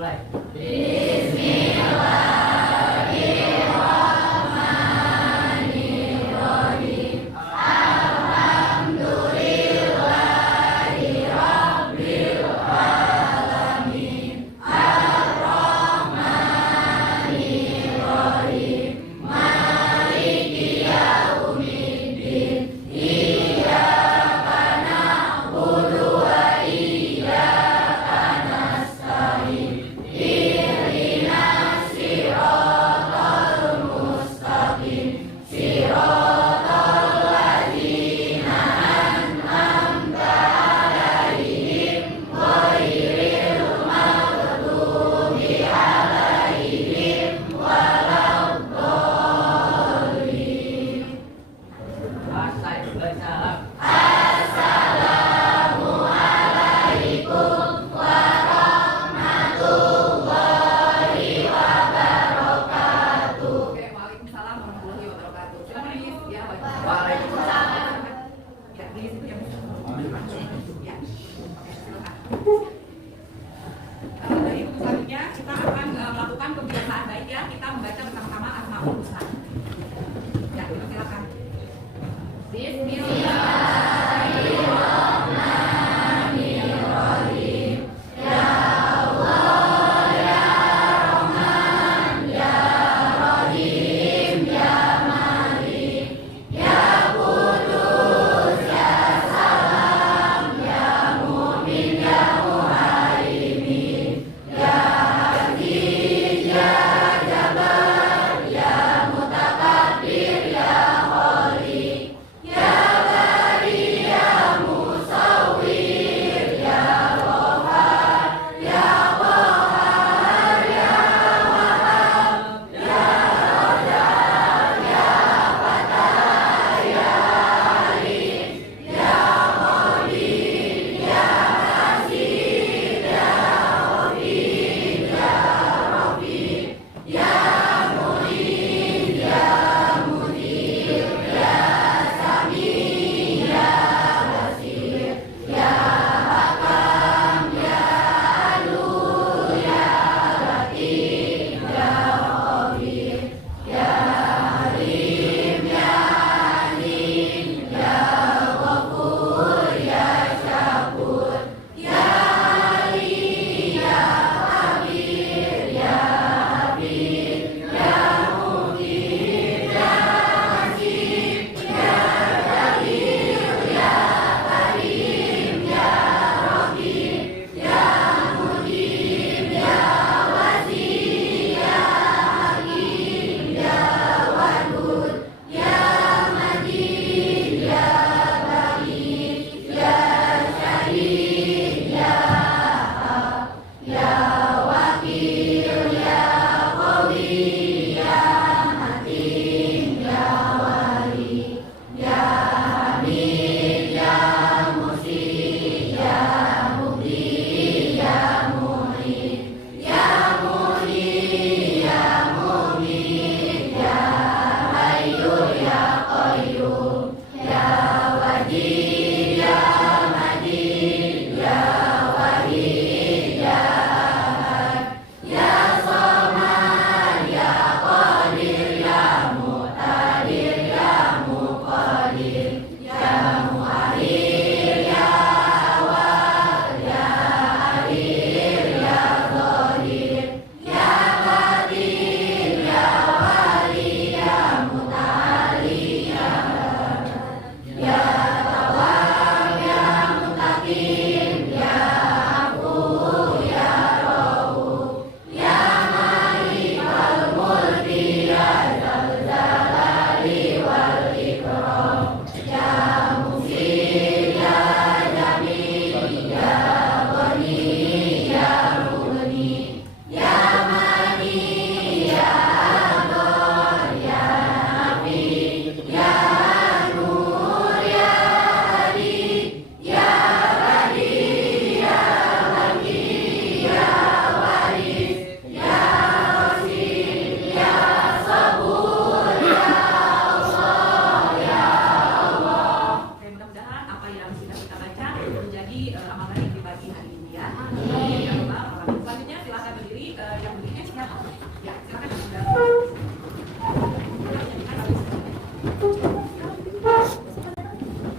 mulai.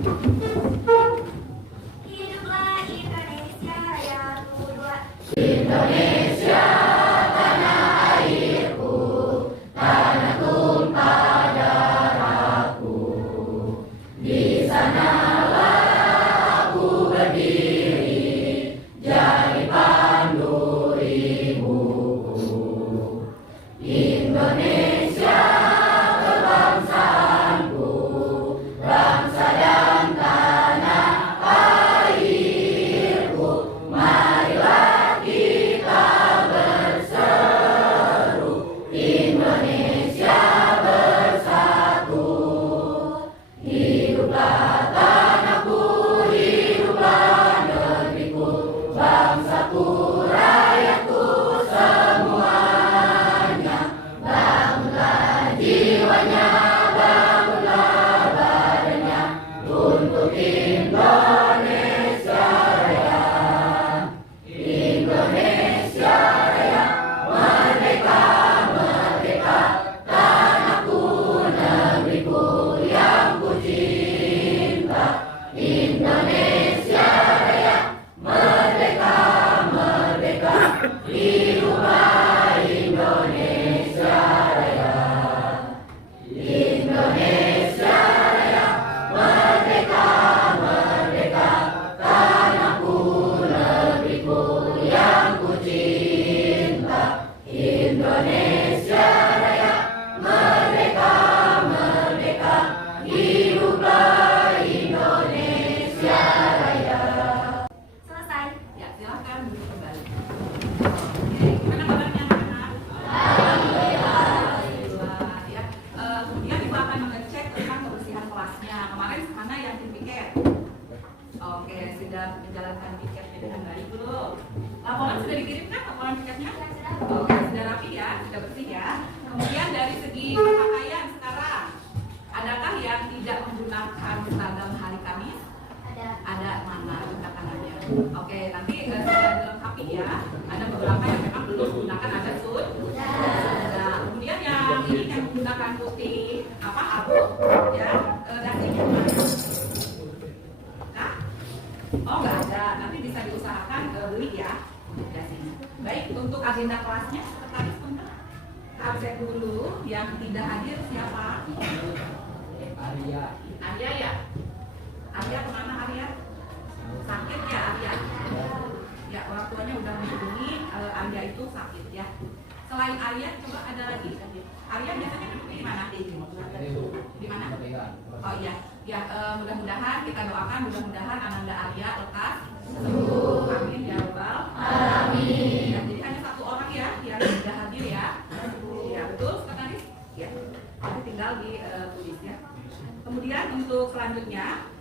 Hiduplah Indonesia Raya, buat Indonesia tanah airku, tanah tumpah darahku. Di sanalah aku berdiri, jadi pandu ibuku. Indonesia kebangsaanku, bangsa dan tanah airku. Marilah kita berseru, Indonesia bersatu. Hiduplah tanahku, hiduplah negeriku, bangsaku, rakyatku semuanya. Bangunlah jiwanya, bangunlah badannya, untuk Indonesia Raya. Indonesia Raya, merdeka, merdeka, tanahku, negeriku yang ku cinta. Indonesia Raya, merdeka, merdeka, hiduplah Indonesia Raya. Indonesia Raya, merdeka, merdeka, tanahku, negeriku yang ku cinta. Indonesia Raya, merdeka, merdeka, hiduplah Indonesia Raya. selesai. Ya, silahkan duduk kembali. Oke, gimana kabarnya anak-anak? Alhamdulillah. Ya. Kemudian Ibu akan mengecek tentang kebersihan kelasnya. Kemarin mana yang di piket? Oke, sudah menjalankan piketnya dengan baik belum? Laporan sudah dikirimkan laporan piketnya? Oke, sudah rapi ya, sudah bersih ya. Kemudian dari segi pakaian sekarang, adakah yang tidak menggunakan seragam hari Kamis? Ada mana buka tangannya? Oke, nanti sudah dilengkapi ya. Ada beberapa yang memang belum menggunakan, ada sud. Nah, kemudian yang ini yang menggunakan putih apa abu ya, dasinya mana? Nah, oh nggak ada. Nanti bisa diusahakan beli ya dasinya. Baik, untuk agenda kelasnya sekretaris untuk absen dulu. Yang tidak hadir siapa? Arya. Arya ya. Arya kemana Arya? Sakit ya Arya? Ya, orang tuanya udah menghubungi Arya itu sakit ya. Selain Arya, coba ada lagi. Arya biasanya duduknya di mana? Di mana? Oh iya, ya mudah-mudahan kita doakan mudah-mudahan Ananda Arya lekas sembuh. Amin ya Rabbal Alamin. Ya, jadi hanya satu orang ya yang sudah hadir ya. Ya betul, sekretaris. Ya, nanti tinggal di tulis ya. Kemudian untuk selanjutnya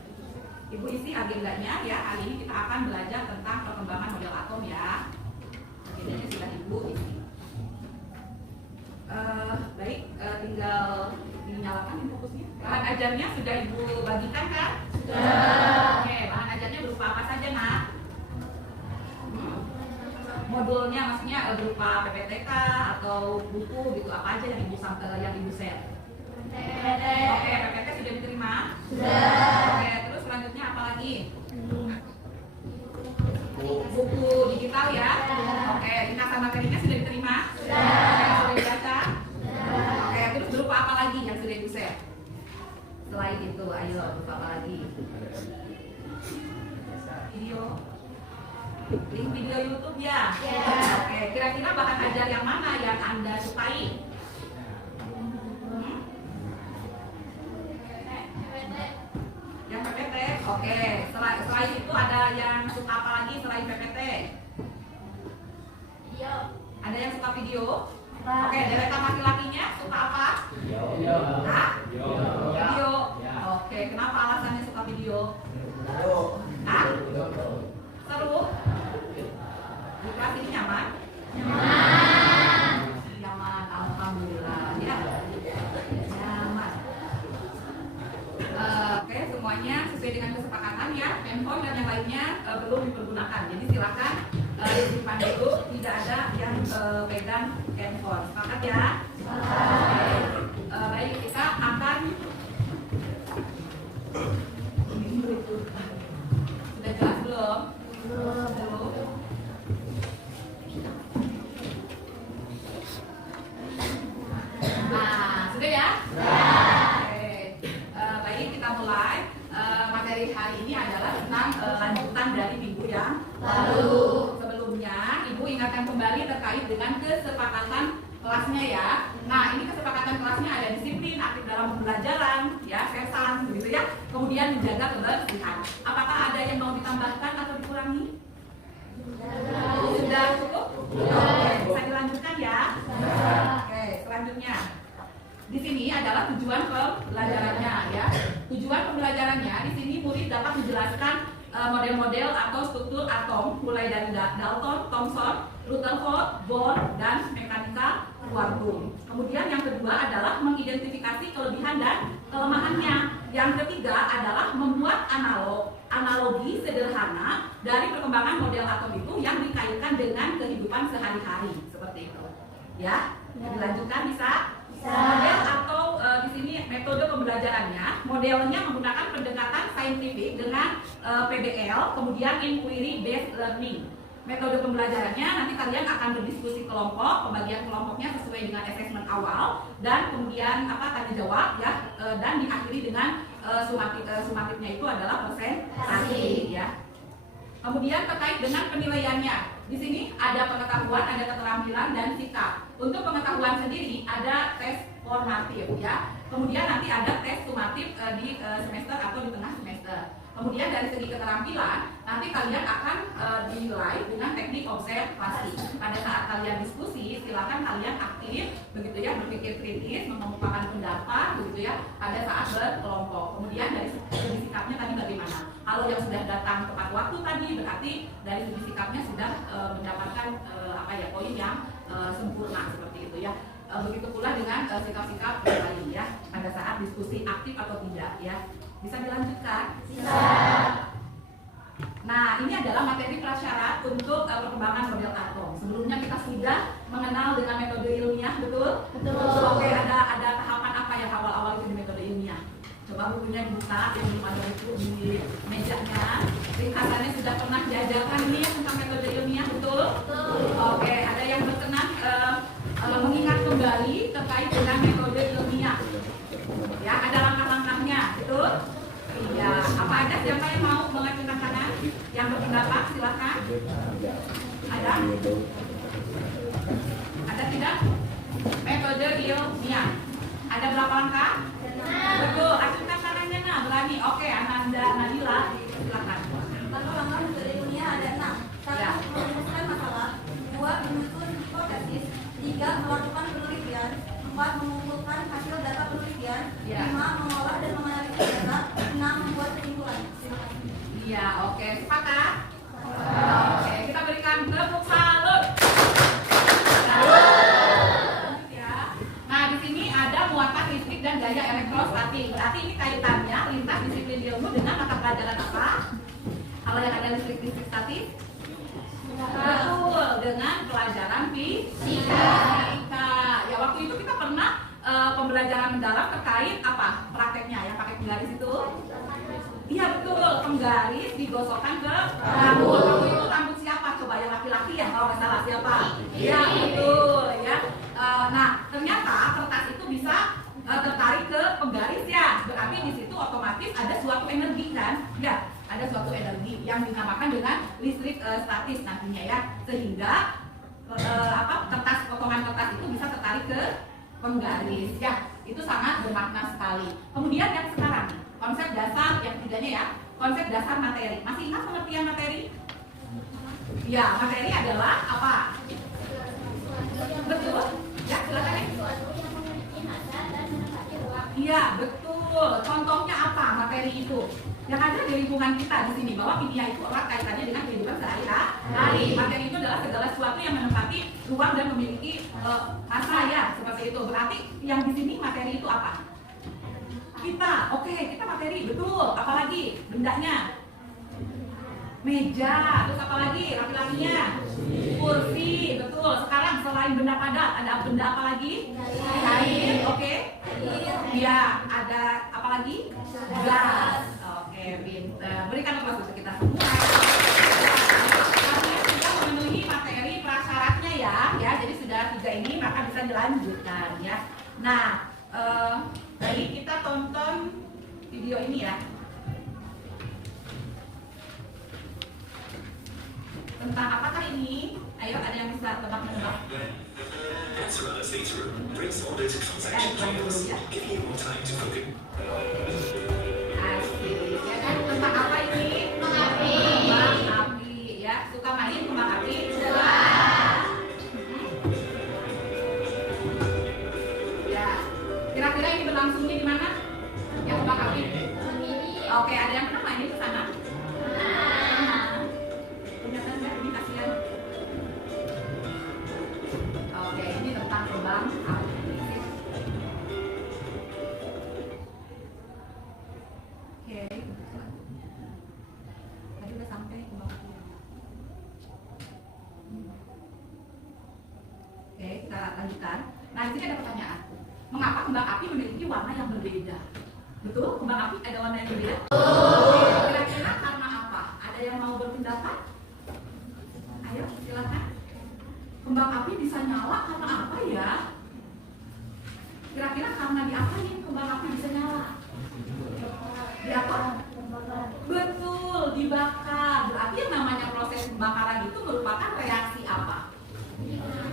Ibu isi agendanya ya. Hari ini kita akan belajar tentang perkembangan model atom ya. Agendanya sudah Ibu isi. Baik, tinggal dinyalakan ini fokusnya. Bahan ajarnya sudah Ibu bagikan kan? Sudah. Oke, bahan ajarnya berupa apa saja nak? Modulnya maksudnya berupa PPTK atau buku gitu, apa aja yang Ibu share? Oke, PPT sudah diterima? Sudah. Oke, terus selanjutnya apa lagi? Buku digital ya? Oke, ringkasan materinya sudah diterima? Sudah. Oke, sudah dibaca? Oke, terus berupa apa lagi yang sudah Ibu share? Selain itu, ayo berupa apa lagi? Video. Link video YouTube ya? Oke, kira-kira bahan ajar yang mana yang Anda sukai? Yang PPT, oke. Selain itu ada yang suka apa lagi selain PPT? Video. Ada yang suka video? Oke, deretan laki-lakinya suka apa? Hah? Video. Oke, kenapa alasannya suka video? Hah? Seru? Di kelas ini nyaman? Nyaman, alhamdulillah ya. Nyaman. Oke, semuanya sesuai dengan kesepakatan ya. Handphone dan yang lainnya belum dipergunakan. Jadi silakan disimpan dulu. Tidak ada yang pegang handphone. Sepakat ya? Oke. Baik, kita akan materi hari ini adalah tentang lanjutan dari minggu yang lalu. Sebelumnya, Ibu ingatkan kembali terkait dengan kesepakatan kelasnya ya. Nah, ini kesepakatan kelasnya ada disiplin, aktif dalam pembelajaran, ya, sersan, begitu ya. Kemudian menjaga kebersihan. Apakah ada yang mau ditambahkan atau dikurangi? Sudah cukup? Oke, bisa dilanjutkan ya. Oke, selanjutnya. Di sini adalah tujuan pembelajarannya ya. Tujuan pembelajarannya di sini murid dapat menjelaskan model-model atau struktur atom mulai dari Dalton, Thomson, Rutherford, Bohr, dan mekanika kuantum. Kemudian yang kedua adalah mengidentifikasi kelebihan dan kelemahannya. Yang ketiga adalah membuat analogi sederhana dari perkembangan model atom itu yang dikaitkan dengan kehidupan sehari-hari seperti itu. Ya, dilanjutkan bisa? Model atau di sini metode pembelajarannya, modelnya menggunakan pendekatan saintifik dengan PBL, kemudian inquiry based learning. Metode pembelajarannya nanti kalian akan berdiskusi kelompok, pembagian kelompoknya sesuai dengan assessment awal dan kemudian tanya jawab ya, dan diakhiri dengan sumatifnya itu adalah presentasi ya. Kemudian terkait dengan penilaiannya, di sini ada pengetahuan, ada keterampilan dan sikap. Untuk pengetahuan sendiri ada tes formatif ya. Kemudian nanti ada tes sumatif di semester atau di tengah semester. Kemudian dari segi keterampilan, nanti kalian akan dinilai dengan teknik observasi. Pada saat kalian diskusi, silakan kalian aktif, begitu ya, berpikir kritis, mengemukakan pendapat, begitu ya, pada saat berkelompok. Kemudian dari segi sikapnya tadi bagaimana? Kalau yang sudah datang tepat waktu tadi, berarti dari segi sikapnya sudah mendapatkan poin yang sempurna seperti itu ya. Begitu pula dengan sikap-sikap yang lain ya, pada saat diskusi aktif atau tidak ya. Bisa dilanjutkan? Bisa. Nah, ini adalah materi prasyarat untuk perkembangan model atom. Sebelumnya kita sudah mengenal dengan metode ilmiah, betul? Betul. Oke, ada tahapan apa yang awal-awal itu di metode ilmiah? Coba bukunya dibuka, yang belum ada buku di mejanya. Ringkasannya sudah pernah diajarkan ini ya tentang metode ilmiah, betul? Betul. Oke, ada yang berkenan mengingat kembali terkait dengan metode ilmiah. Ya, ada langkah-langkahnya, betul? Iya. Apa ada siapa yang mau mengacungkan tangan? Yang berpendapat, silakan. Ada? Ada tidak? Metode ilmiah. Ada berapa langkah? Betul. Acungkan tangannya, nah, berani. Oke, Ananda, Nadila, silakan. Langkah-langkah metode ilmiah ada 6. 1. Merumuskan masalah. 2. Menyusun hipotesis. 3. Melakukan penelitian. 4. Mengumpulkan hasil data penelitian. 5. Mengolah dan menganalisis data. 6. Membuat kesimpulan. Iya, oke. Sepakat? Oke, kita berikan tepuk salut. Nah, di sini ada muatan listrik dan gaya elektrostatik. Berarti ini kaitannya lintas disiplin ilmu dengan mata pelajaran apa? Kalau yang ada listrik statis? Betul, dengan pelajaran fisika. Ya, waktu itu kita pernah pembelajaran mendalam terkait apa? Prakteknya yang pakai penggaris itu? Iya betul, penggaris digosokkan ke rambut. Waktu itu rambut siapa? Coba yang laki-laki ya, kalau nggak salah siapa? Iya betul ya. Nah, ternyata kertas itu bisa tertarik ke penggaris ya. Berarti di situ otomatis ada suatu energi kan? Ya, ada suatu energi yang dinamakan dengan listrik statis nantinya ya. Sehingga potongan kertas itu bisa tertarik ke penggaris ya. Itu sangat bermakna sekali. Kemudian yang sekarang, konsep dasar yang ketiganya ya, konsep dasar materi. Masih ingat pengertian materi? Ya, materi adalah apa? Betul. Ya, silakan ya. Iya, betul. Contohnya apa materi itu? Yang ada di lingkungan kita di sini, bahwa kimia itu erat kaitannya dengan kehidupan sehari-hari. Materi itu adalah segala sesuatu yang menempati ruang dan memiliki masa ya, seperti itu. Berarti yang di sini materi itu apa? Kita, oke, kita materi, betul. Apalagi bendanya? Meja, terus apa lagi? Laki-lakinya? Kursi, betul. Sekarang selain benda padat, ada benda apa lagi? Kain, oke. Iya, ada apa lagi? Gas. Oke, pinter. Berikan aplaus untuk kita semua. Kalian sudah memenuhi materi prasyaratnya ya. Ya, jadi sudah 3 ini maka bisa dilanjutkan ya. Nah, tadi kita tonton video ini ya. tentang apakah ini? Ayo, ada yang bisa tebak-tebak? Asik, ya kan? Tentang apa ini? Kembang api, ya. Suka main kembang api? Ya. Kira-kira ini berlangsungnya di mana? Yang kembang api? Oke, ada yang pernah main ke sana? Punya kan nggak? Ini kasihan. Oke, ini tentang kembang api. Oke. Tadi udah sampai kembang api. Oke, kita lanjutkan. Nah, di sini ada pertanyaan. Mengapa kembang api memiliki warna yang berbeda? Betul? Kembang api ada warna yang berbeda? Kira-kira karena apa? Ada yang mau berpendapat? Ayo, silakan. Kembang api bisa nyala karena apa ya? Kira-kira karena diapain kembang api bisa nyala? Di apa? Betul, dibakar. Berarti yang namanya proses pembakaran itu merupakan reaksi apa?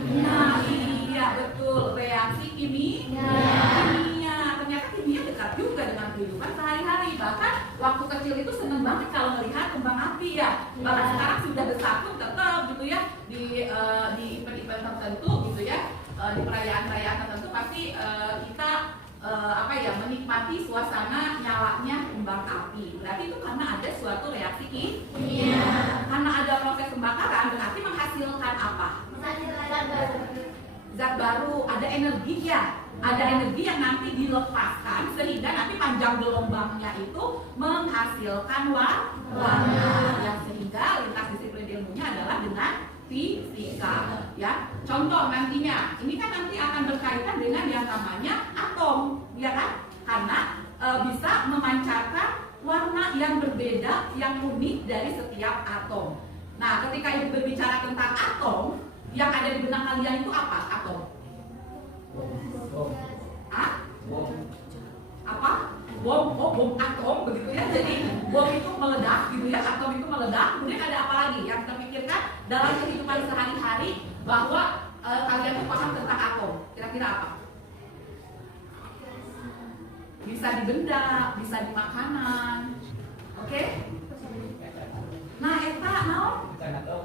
Nah, iya betul, reaksi kimia. Ternyata kimia dekat juga dengan kehidupan sehari-hari. Bahkan waktu kecil itu seneng banget kalau melihat kembang api ya. Bahkan sekarang sudah besar pun tetap gitu ya di event-event tertentu gitu ya, di perayaan-perayaan tertentu pasti kita menikmati suasana nyalanya kembang api. Berarti itu karena ada suatu reaksi kimia. Karena ada proses pembakaran berarti menghasilkan apa? Zat baru, ada energi ya. Ada energi yang nanti dilepaskan sehingga nanti panjang gelombangnya itu menghasilkan warna. Yang sehingga lintas disiplin ilmunya adalah dengan fisika ya. Contoh nantinya, ini kan nanti akan berkaitan dengan yang namanya atom, ya kan? Karena bisa memancarkan warna yang berbeda, yang unik dari setiap atom. Nah, ketika ibu berbicara tentang atom, yang ada di benak kalian itu apa? Atom? Apa? Bom atom begitu ya. Jadi bom itu meledak gitu ya, atom itu meledak. Kemudian ada apa lagi yang terpikirkan dalam kehidupan sehari-hari bahwa kalian tuh paham tentang atom? Kira-kira apa? Bisa di benda, bisa di makanan. Oke? Nah, Eta mau?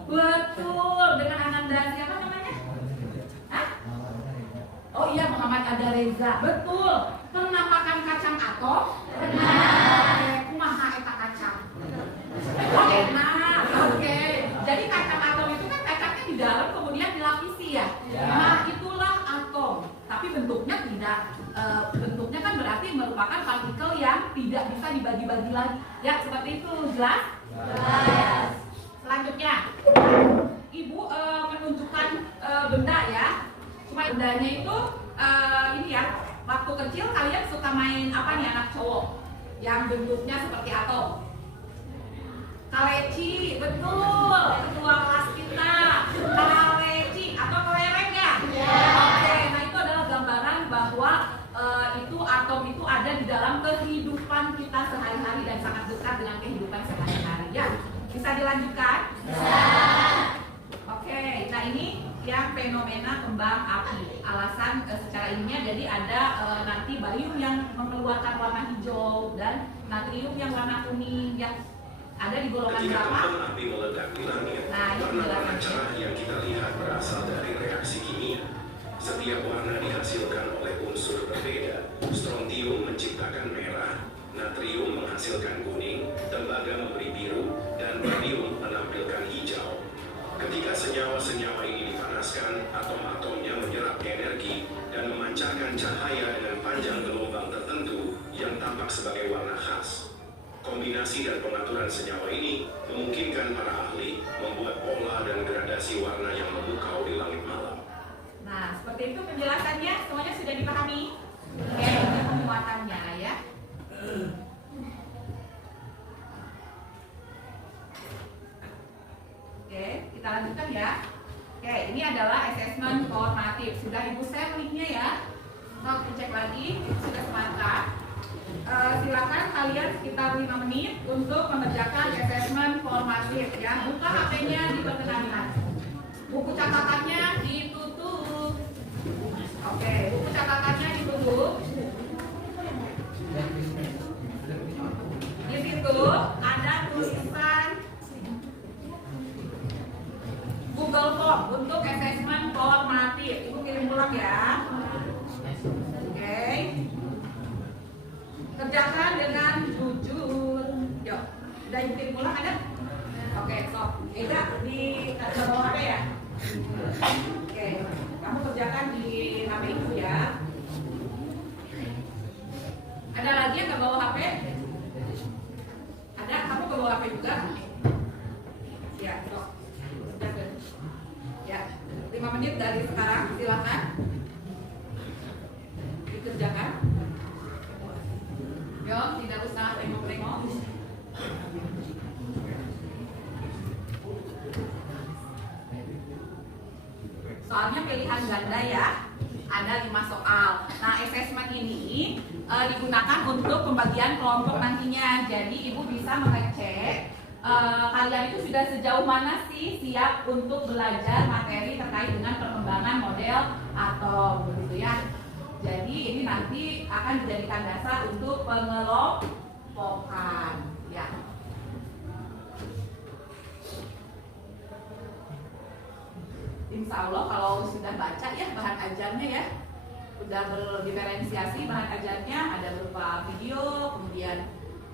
Betul, dengan Ananda siapa namanya? Hah? Oh iya, Muhammad Ada Reza. Betul. Pernah makan kacang atom? Pernah. Kumaha eta kacang? Oh, enak. Oke. Jadi kacang atom itu kan kacangnya di dalam kemudian dilapisi ya. Nah, itulah atom. Tapi bentuknya tidak. Bentuknya kan berarti merupakan partikel yang tidak bisa dibagi-bagi lagi. Ya, seperti itu. Jelas? Jelas. Selanjutnya, Ibu menunjukkan benda ya. Cuma bendanya itu ini ya. Waktu kecil kalian suka main apa nih anak cowok? Yang bentuknya seperti atom. Kaleci, betul. Ketua kelas kita. Kaleci atau kelereng ya? Oke, nah itu adalah gambaran bahwa itu atom itu ada di dalam kehidupan kita sehari-hari dan sangat dekat dengan kehidupan sehari-hari ya. Bisa dilanjutkan? Bisa. Oke, nah ini yang fenomena kembang api. Alasan secara ilmiah jadi ada nanti barium yang mengeluarkan warna hijau dan natrium yang warna kuning yang ada di golongan ketika berapa? kembang api meledak di langit, Nah, warna-warna cerah yang kita lihat berasal dari reaksi kimia. Setiap warna dihasilkan oleh unsur berbeda. Strontium menciptakan merah, natrium menghasilkan kuning, tembaga memberi biru, dan barium menampilkan hijau. Ketika senyawa-senyawa ini dipanaskan, atom-atomnya menyerap energi dan memancarkan cahaya dengan panjang gelombang tertentu yang tampak sebagai warna khas. Kombinasi dan pengaturan senyawa ini memungkinkan para ahli membuat pola dan gradasi warna yang memukau di langit malam. Nah, seperti itu penjelasannya, semuanya sudah dipahami? Oke, ini penguatannya ya. Oke, kita lanjutkan ya. Oke, ini adalah assessment formatif. Sudah Ibu share linknya ya. Kita cek lagi, sudah semangat. silakan kalian sekitar 5 menit untuk mengerjakan assessment formatif ya. Buka HP-nya di perkenalan. Buku catatannya ditutup. Oke, buku catatannya ditutup. Di situ ada tulisan Google Form untuk assessment formatif. Ibu kirim pulang ya. Oke. Kerjakan dengan jujur. Yuk, udah ibu kirim pulang ada? Oke, sok. Eda di bawah HP ya. Oke, kamu kerjakan di HP ibu ya. Ada lagi yang nggak bawa HP? Ada? Kamu nggak bawa HP juga? Ya, sok. Kerjakan. Ya, 5 menit dari sekarang, silakan dikerjakan. Yuk, tidak usah tengok-tengok. Soalnya pilihan ganda ya, ada 5 soal. Nah, assessment ini digunakan untuk pembagian kelompok nantinya. Jadi ibu bisa mengecek kalian itu sudah sejauh mana sih siap untuk belajar materi terkait dengan perkembangan model atom, begitu ya. Jadi ini nanti akan dijadikan dasar untuk pengelompokan ya. Insya Allah kalau sudah baca ya bahan ajarnya ya, sudah berdiferensiasi bahan ajarnya, ada berupa video, kemudian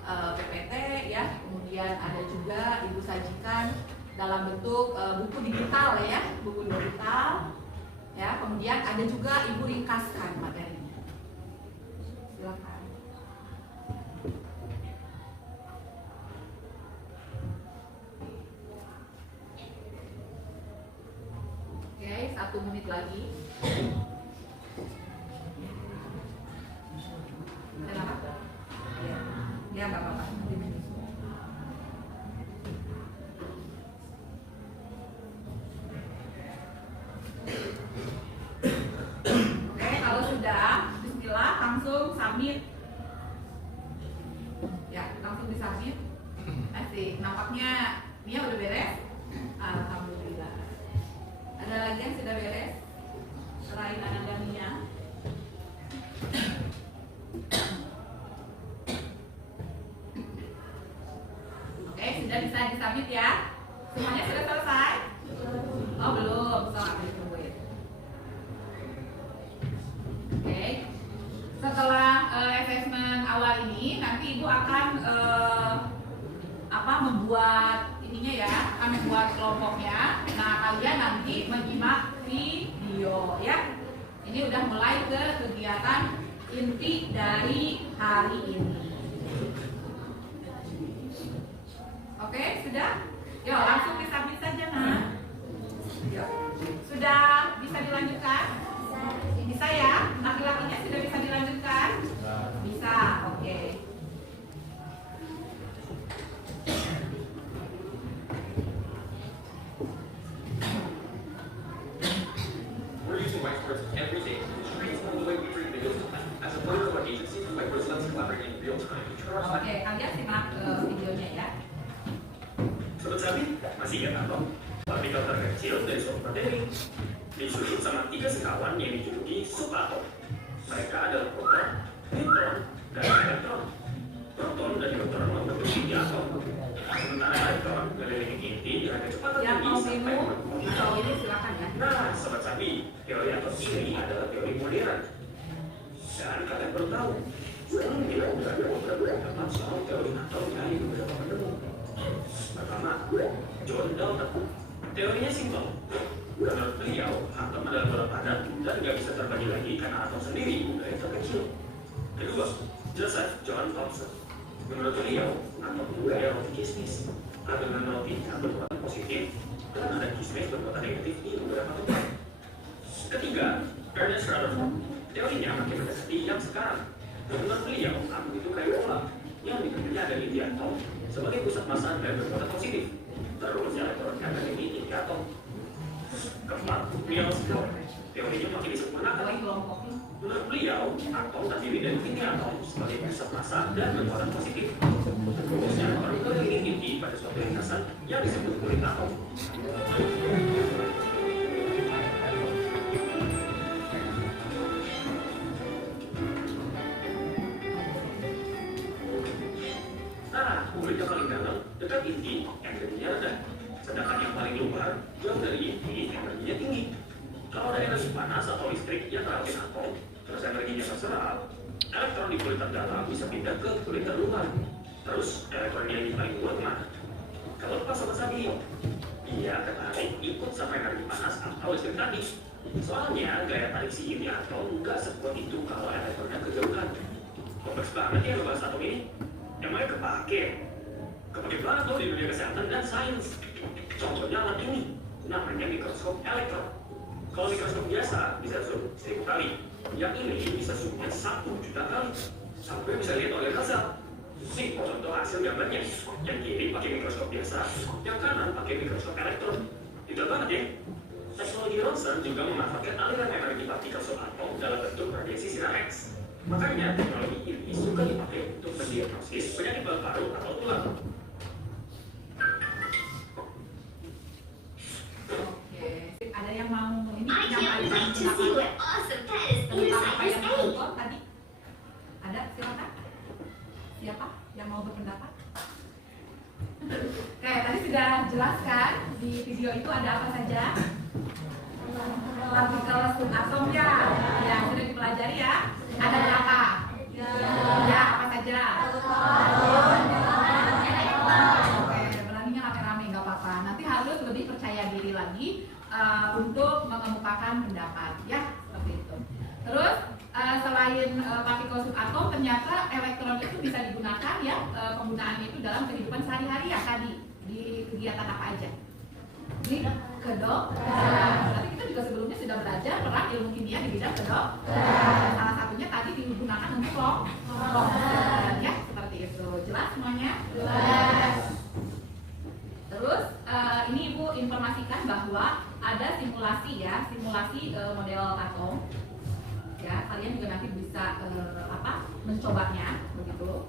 PPT ya, kemudian ada juga ibu sajikan dalam bentuk buku digital ya, buku digital ya, kemudian ada juga ibu ringkaskan materinya. Silakan. Oke, 1 menit lagi. Kenapa? Ya, nggak apa-apa. Oke, kalau sudah, bismillah, langsung submit. Ya, langsung disubmit. Asik, nampaknya Mia udah beres. Alhamdulillah. Ada lagi yang sudah beres selain Ananda Mia? Oke, sudah bisa disubmit ya? Semuanya sudah selesai? Oh belum, soal ditungguin. Oke, setelah assessment awal ini, nanti ibu akan membuat ininya ya, akan membuat kelompoknya. Nah, kalian nanti menyimak video ya. Ini udah mulai ke kegiatan inti dari hari ini. Oke, sudah? Yuk, langsung disubmit saja, nah. Yuk. Sudah bisa dilanjutkan? Bisa ya? Laki-lakinya sudah bisa dilanjutkan? Bisa, oke. We're using whiteboards every day to transform the way we treat videos as a part of our agency. Whiteboards lets us collaborate in real time to turn our Oke, kalian simak videonya ya. Sobat Sabi, masih ingat atau partikel terkecil dari suatu materi disusun sama 3 sekawan yang dijuluki subatom. Mereka adalah proton, neutron, dan elektron. Proton dan neutron membentuk inti atom. Sementara elektron mengelilingi inti dengan kecepatan Yang tinggi mau sampai bingung, kalau ini silakan ya. Nah, Sobat Sabi, teori atom ini adalah teori modern. Dan kalian perlu tahu, sekarang kita sudah ada beberapa pendapat soal teori atom dari beberapa penemu. Pertama, John Dalton. Teorinya simpel. Menurut beliau, atom adalah bola padat dan nggak bisa terbagi lagi karena atom sendiri udah yang terkecil. Kedua, Joseph John Thomson. Menurut beliau, atom itu kayak roti kismis. Adonan rotinya bermuatan positif dan ada kismis bermuatan negatif di beberapa tempat. Ketiga, Ernest Rutherford. Teorinya makin mendekati yang sekarang. Menurut beliau, atom itu kayak bola yang di tengahnya ada inti atom sebagai pusat massa dan bermuatan positif. Terus elektronnya ada di inti atom. Keempat, Niels Bohr. Teorinya makin disempurnakan. Kelompok Menurut beliau, atom terdiri dari inti atom sebagai pusat massa dan berwarna positif. Rumusnya, partikel yang ingin inti pada suatu lintasan yang disebut kulit atom. Kulit yang paling dalam dekat inti energinya rendah, sedangkan yang paling luar jauh dari inti energinya tinggi. Kalau ada energi panas atau listrik yang teraliri atom, terus energinya terserap, elektron di kulit terdalam bisa pindah ke kulit terluar. Terus elektron yang paling luar mana? Kalau pas sama Sabi, dia tertarik ikut sama energi panas atau listrik tadi. Soalnya gaya tarik si inti atom nggak sekuat itu kalau elektronnya kejauhan. Kompleks banget ya bahas atom ini. Emangnya kepake banget loh di dunia kesehatan dan sains. Contohnya alat ini, namanya mikroskop elektron. Kalau mikroskop biasa bisa zoom 1000 kali, yang ini bisa zoomnya 1 juta kali, sampai bisa lihat oleh laser. Nih contoh hasil gambarnya, yang kiri pakai mikroskop biasa, yang kanan pakai mikroskop elektron. Tidak banget ya? Teknologi Rosen juga memanfaatkan aliran energi partikel subatom dalam bentuk radiasi sinar X. Makanya teknologi ini suka dipakai untuk mendiagnosis penyakit paru-paru atau tulang. Ada yang mau ini I yang can't wait to see what awesome pet is tentang apa inside yang this egg. ditonton tadi? Ada? Silakan. Siapa yang mau berpendapat? Oke, tadi sudah jelaskan di video itu ada apa saja? Partikel subatom ya, yang sudah dipelajari ya. Ada berapa? Ya, apa saja? Oke, beraninya rame-rame nggak apa-apa. Nanti harus lebih percaya diri lagi untuk mengemukakan pendapat, ya seperti itu. Terus selain partikel subatom, ternyata elektron itu bisa digunakan ya penggunaannya itu dalam kehidupan sehari-hari ya tadi di kegiatan apa aja? Di kedokteran. Tapi kita juga sebelumnya sudah belajar tentang ilmu kimia di bidang kedokteran. Salah satunya tadi digunakan untuk dokter ya seperti itu. Jelas semuanya? Jelas. Terus ini Ibu informasikan bahwa ada simulasi ya, simulasi model atom. Ya, kalian juga nanti bisa mencobanya begitu.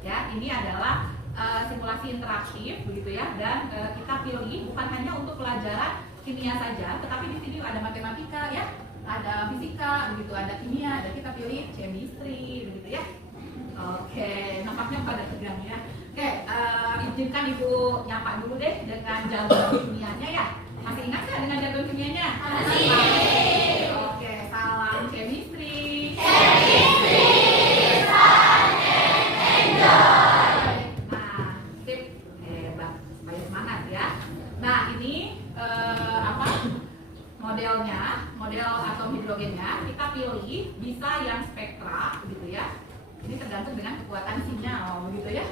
Ya, ini adalah simulasi interaktif begitu ya, dan kita pilih bukan hanya untuk pelajaran kimia saja, tetapi di sini ada matematika ya, ada fisika begitu, ada kimia, dan kita pilih chemistry begitu ya. Oke, nampaknya pada tegang ya. Oke, izinkan Ibu nyapa dulu deh dengan jargon kimianya ya. Masih ingat nggak dengan jargon kimianya? Masih. Oke, salam chemistry. Chemistry, fun and enjoy. Nah, sip. Hebat, supaya semangat ya. Nah, ini modelnya, model atom hidrogennya kita pilih bisa yang spektra gitu ya. Ini tergantung dengan kekuatan sinyal begitu ya.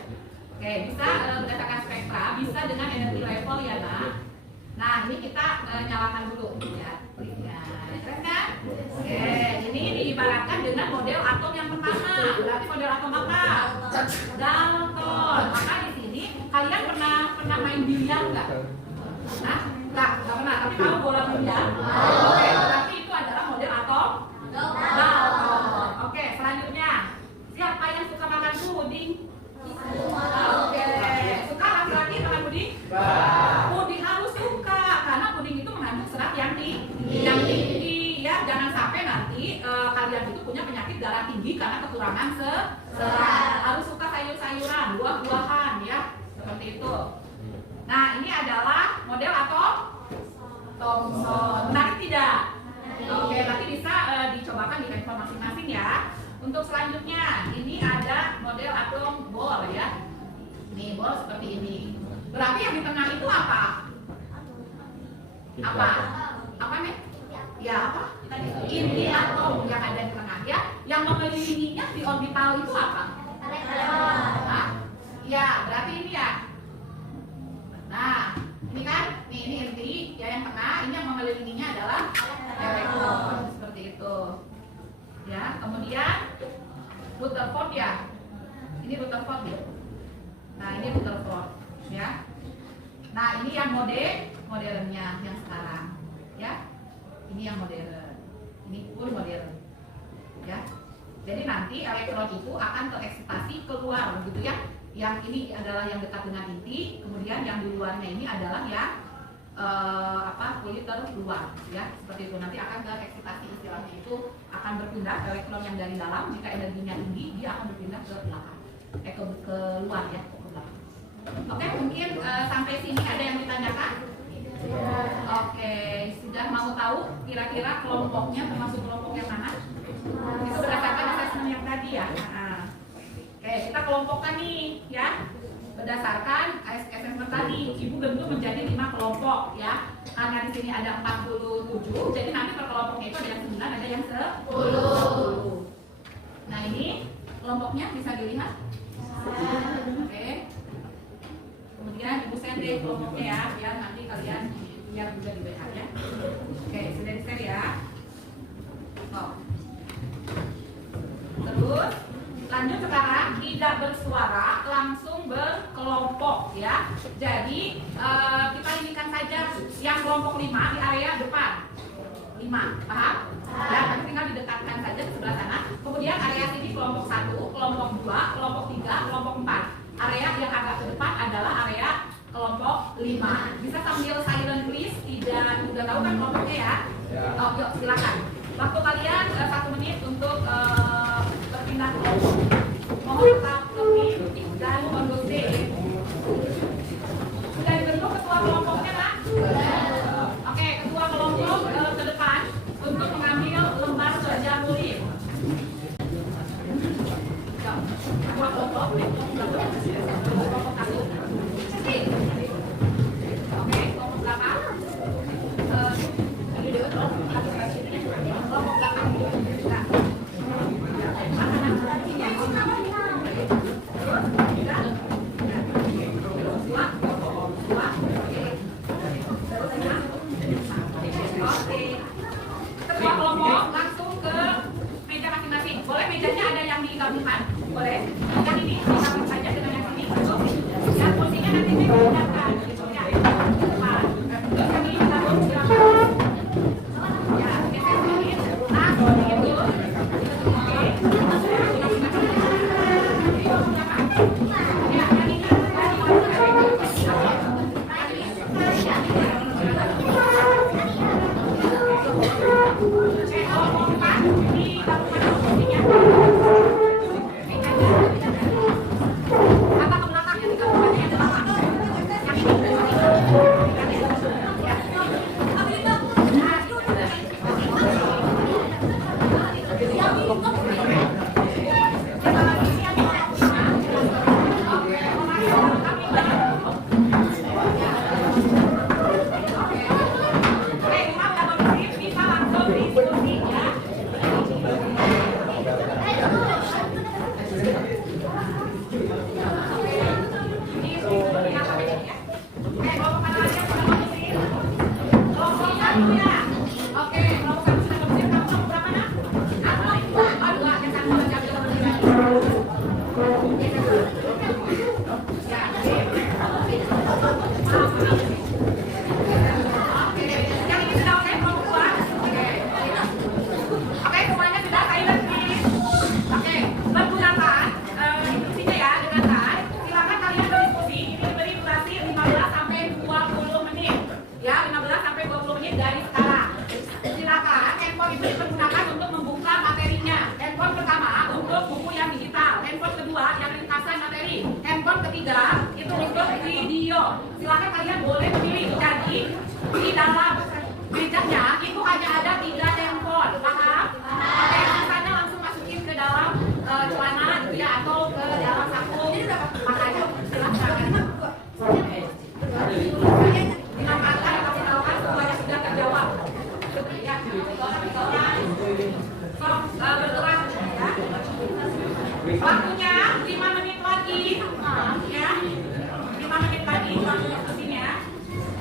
Oke, bisa berdasarkan spektra, bisa dengan energi level ya nak. Nah, ini kita nyalakan dulu ya. Keren kan? Oke, ini diibaratkan dengan model atom yang pertama. Berarti model atom apa? Dalton. Maka di sini kalian pernah main biliar nggak? Nah, nggak pernah. Tapi tahu bola biliar? Oke, berarti itu adalah model atom Dalton. Oke, selanjutnya siapa yang suka makan puding? Oke, suka laki-laki makan puding? Puding harus suka karena puding itu mengandung serat yang tinggi ya. Jangan sampai nanti kalian itu punya penyakit darah tinggi karena kekurangan serat. Harus suka sayur-sayuran, buah-buahan ya, seperti itu. Nah, ini adalah model atom Thomson. Menarik tidak? Oke, nanti bisa dicobakan di handphone masing-masing ya. Untuk selanjutnya, ini ada model atom Bohr ya. Nih, Bohr seperti ini. Berarti yang di tengah itu apa? Apa? Apa nih? Ya, apa? Inti atom yang ada di tengah ya. Yang mengelilinginya di orbital itu apa? Hah? Ya, berarti ini ya. Nah, ini kan, ini inti ya yang tengah. Ini yang mengelilinginya adalah elektron seperti itu. Ya, kemudian Rutherford ya. Ini Rutherford ya. Nah, ini Rutherford ya. Nah, ini yang modernnya yang sekarang ya. Ini yang modern. Ini pun modern. ya. Jadi nanti elektron itu akan tereksitasi keluar gitu ya. Yang ini adalah yang dekat dengan inti, kemudian yang di luarnya ini adalah yang kulit terluar ya, seperti itu. Nanti akan tereksitasi, istilahnya itu akan berpindah elektron yang dari dalam, jika energinya tinggi dia akan berpindah ke belakang, ke luar ya, ke belakang. Oke, mungkin sampai sini ada yang ditanyakan? Oke, sudah mau tahu kira-kira kelompoknya termasuk kelompok yang mana? Itu berdasarkan asesmen yang tadi ya. Oke, kita kelompokkan nih ya. Berdasarkan assessment tadi, Ibu bentuk menjadi 5 kelompok ya. Karena di sini ada 47, jadi nanti per kelompoknya itu ada yang 9, ada yang 10. Nah, ini kelompoknya bisa dilihat. Oke. Kemudian Ibu share deh kelompoknya ya, biar nanti kalian lihat juga di WA ya. Oke, sudah di share ya. Terus lanjut sekarang, tidak bersuara langsung berkelompok ya. Jadi kita inikan saja yang kelompok 5 di area depan 5, paham? Ya, nanti tinggal didekatkan saja ke sebelah sana. Kemudian area sini kelompok 1, kelompok 2, kelompok 3, kelompok 4. Area yang agak ke depan adalah area kelompok 5. Bisa sambil silent please, tidak udah tahu kan kelompoknya ya? Oh, yuk silakan. Waktu kalian 1 menit untuk berpindah kelompok. Mohon tetap lebih dan kondusif. Sudah dibentuk ketua kelompoknya kan? Oke, ketua kelompok ke depan untuk mengambil lembar kerja tulis. Ketua kelompok, kelompok 1. Oke, kelompok berapa? Kelompok belakang. Ketua kelompok langsung ke meja masing-masing. Boleh mejanya ada yang digabungkan? Boleh. Yang ini digabung saja dengan yang ini. Ya, kursinya nanti dipindahkan. Ya, ke depan. Terus yang ini digabung silakan. Ya, geser sedikit. Nah, begitu. Oke. Ya, yang ini silakan kalian boleh pilih. Jadi di dalam mejanya itu hanya ada 3 handphone, paham? Oke, misalnya langsung masukin ke dalam celana gitu ya, atau ke dalam saku. Makanya silakan. Dimanfaatkan atau ditahukan semuanya sudah terjawab. Ya, bergerak ya. Waktunya 5 menit lagi, ya. 5 menit lagi waktu diskusinya.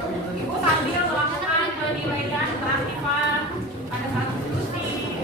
Ibu sambil melakukan penilaian keaktifan pada saat diskusi.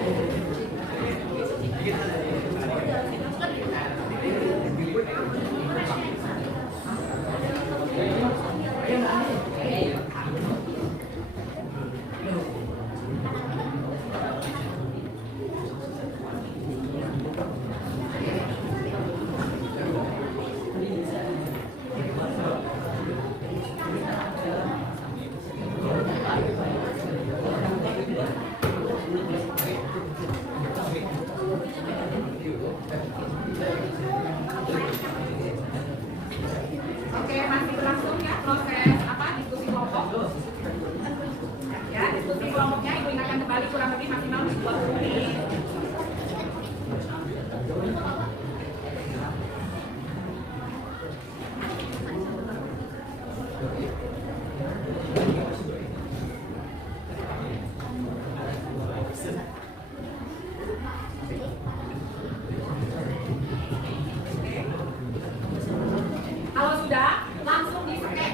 Oke, masih berlangsung ya proses diskusi kelompok. Ya, diskusi kelompoknya Ibu ingatkan kembali kurang lebih maksimal 20 menit. Kalau sudah, langsung di-scan.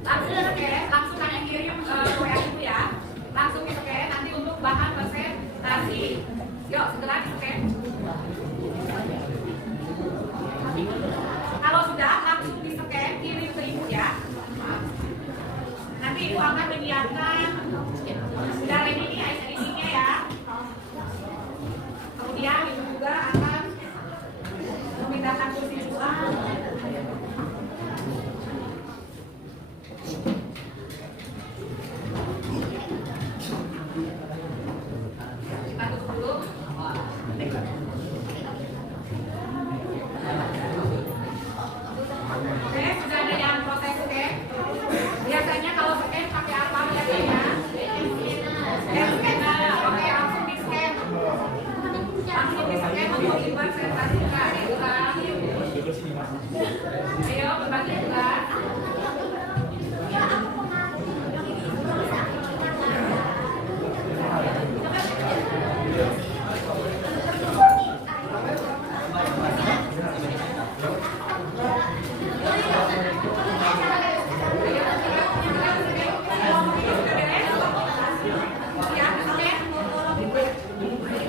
Langsung kalian kirim WA itu ya. Langsung di-scan nanti untuk bahan presentasi. Yuk, segera di-scan. Kalau sudah, langsung di-scan, kirim ke Ibu ya. Nanti Ibu akan menyiapkan dari ini editingnya ya. Kemudian Ibu juga akan memindahkan kursi dua. Kita tutup dulu. Oke, sudah ada yang proses oke? Biasanya kalau scan pakai apa biasanya? Scanner. Oke, langsung di scan. Langsung di scan untuk dipresentasikan. Ayo berbagi tugas.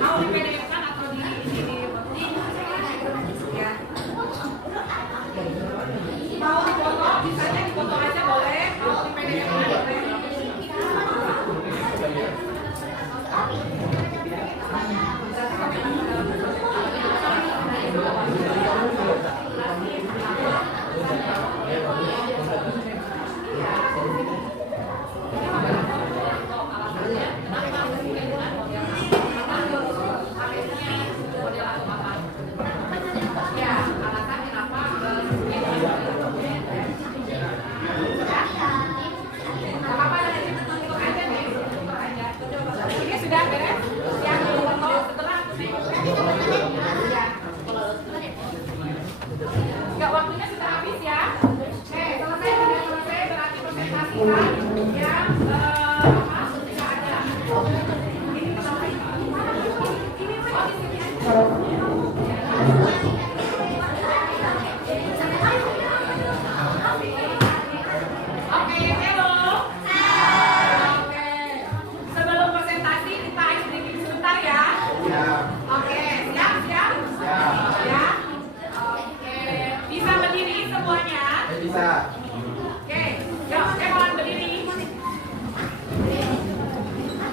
Mau di PDF kan atau di ya. Mau difoto, misalnya difoto aja boleh. Mau di PDF kan boleh. Ya, alasan kenapa apa dari untuk aja nih, untuk aja. Ini sudah beres. Yang foto setelah ya. Enggak, waktunya sudah habis ya. Selesai sudah selesai berarti presentasi kan yang tidak ada. Ini kenapa ini? Ini Oke, hello. Oke. Sebelum presentasi kita ice breaking sebentar ya. Oke, siap? Ya. Oke. Bisa berdiri semuanya? Bisa. Oke, yuk, mohon berdiri.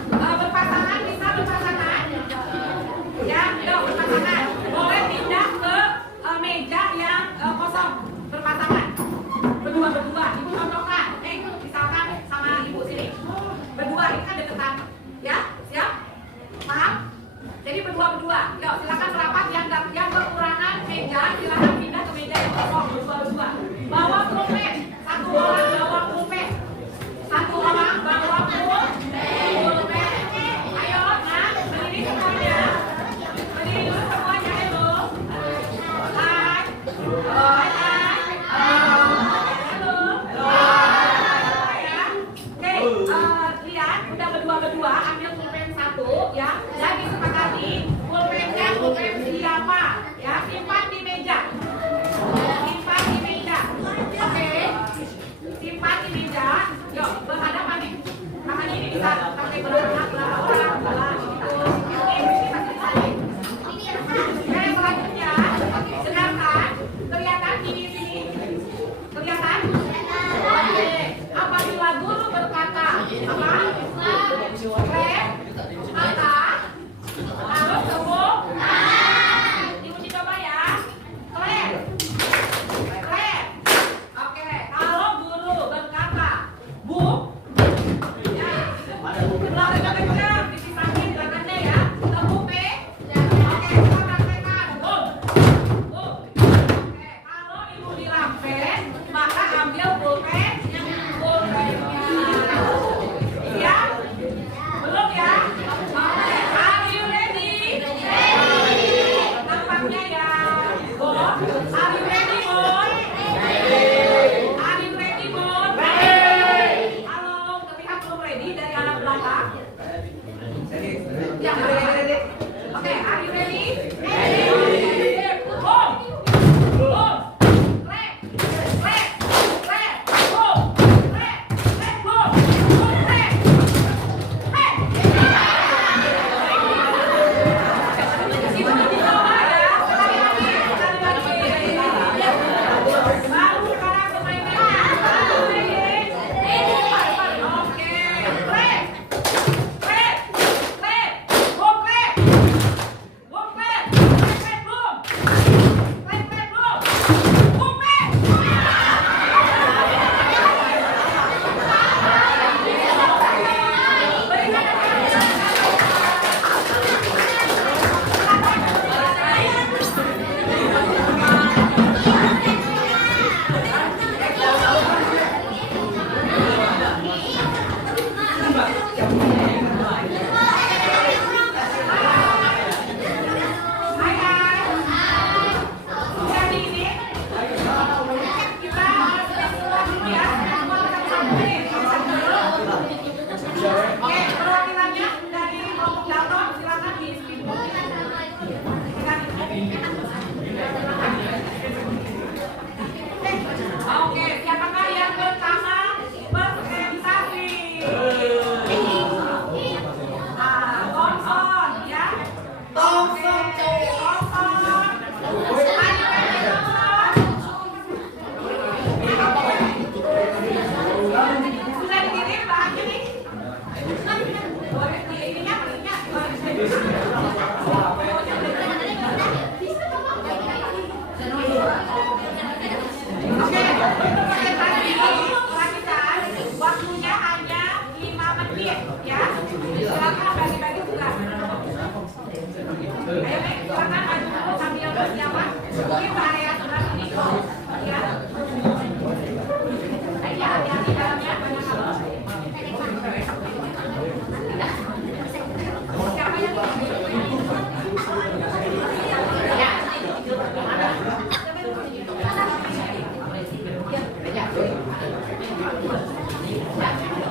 Berpasangan, bisa berpasangan? Ya, yuk berpasangan. Boleh pindah ke meja yang kosong. Berpasangan. Berdua. Ibu contohkan. Misalkan sama Ibu sini. Berdua, ini kan deketan. Ya, siap? Paham? Jadi berdua. Yuk, silakan merapat yang kekurangan meja, silakan pindah ke meja yang kosong. Berdua. Bawa trompet. Satu orang bawa trompet. Ayo, nah, berdiri semuanya. Berdiri dulu semuanya, hello. Hai. Halo. Ya. Oke, lihat, udah berdua, ambil pulpen satu, ya. Dan disepakati, pulpennya pulpen siapa? Ya, simpan di meja. Oke. Simpan di meja. Yuk, berhadapan nih. Makanya ini bisa pakai berapa orang gitu. Ini bisa disalin. Oke, selanjutnya, sedangkan kelihatan di sini. Kelihatan? Oke. Apabila guru berkata apa? Clap, maka harus sembuh. Ibu dicoba ya. Clap. Oke. Kalau guru berkata bu, ya, belakangnya kencang, disisain belakangnya ya. Temu P. Oke, kita praktekkan. Oke, kalau ibu bilang P, maka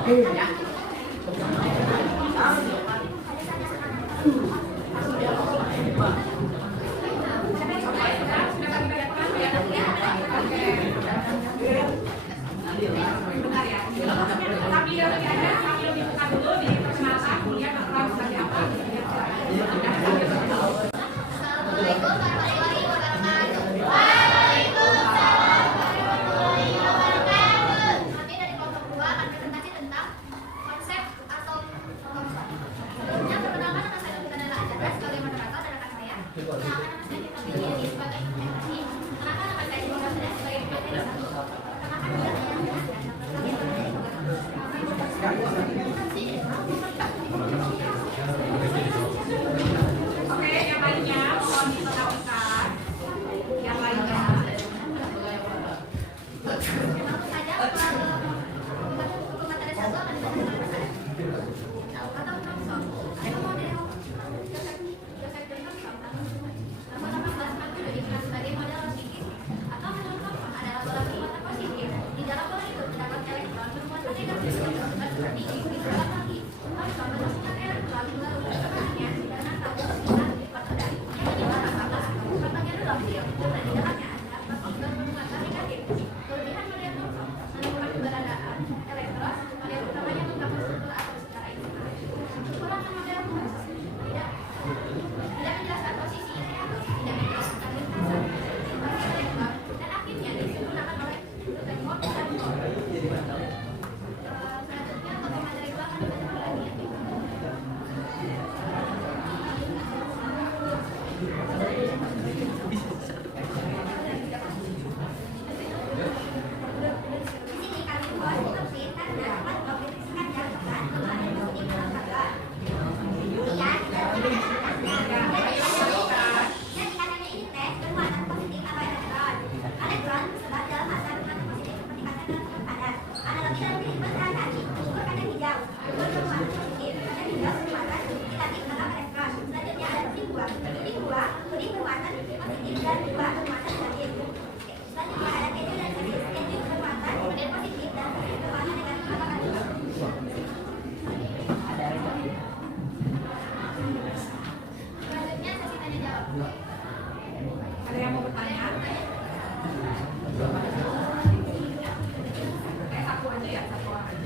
Ya. Bentar ya. Sambil dibuka dulu, diperkenalkan, kemudian akan seperti apa. Assalamualaikum warahmatullahi wabarakatuh. Waalaikumsalam warahmatullahi wabarakatuh. Kami dari kelompok 2 akan presentasi tentang konsep atau konsep. Sebelumnya perkenalkan nama saya Lutfi Nela Azhar sebagai moderator dan rekan saya. Kenalkan nama saya Tirta Widiani sebagai presentasi. Kenalkan nama saya Ibu Rafida sebagai materi 1. Kenalkan juga saya Oke, yang lainnya mohon diperhatikan. Yang lainnya. langsung saja ke materi 1 akan dibacakan oleh saya. Atau Thompson. Ada model Joseph John Thompson tahun 1847 dikenal sebagai model psikis. Atau menurut Thompson adalah bola bermuatan positif. Di dalam bola itu terdapat elektron bermuatan negatif yang tersebar seperti di dalam lagi. Thompson menemukan elektron melalui pertemuannya di dalam tabung sekitar perkedai. Yang kedua adalah pertanyaan Lorentz, karena di dalamnya ada partikel bermuatan negatif. Kelebihan model Thompson menemukan keberadaan elektron yang utamanya menggambar struktur atom secara istimewa. Kekurangan model Thompson tidak menjelaskan posisi reaktor, tidak menjelaskan lintasan, situasi elektron, dan akhirnya disempurnakan oleh Rutherford dan Bohr. Selanjutnya untuk materi 2 akan dibacakan lagi ya. Di sini kami membawa sinopsis karena dapat memperhatikan dan pesan perubahan yang positif dalam kandungan. Kemudian kita menggunakan jadi karenanya ini tes bermuatan positif atau elektron. Elektron tersebar dalam massa bermuatan positif seperti kaca dalam sudut padat. Analogi dalam kehidupan sehari-hari, ukur kacang hijau. Ukur bermuatan positif, kacang hijau bermuatan negatif dalam elektron. Selanjutnya ada puding buah. Puding bermuatan positif dan buah bermuatan negatif. Selanjutnya ada keju dan sosis. Keju bermuatan positif dan sosis bermuatan negatif dalam kandungan. Selanjutnya sesi tanya jawab. Ada yang mau bertanya? Aku aja ya, satu orang.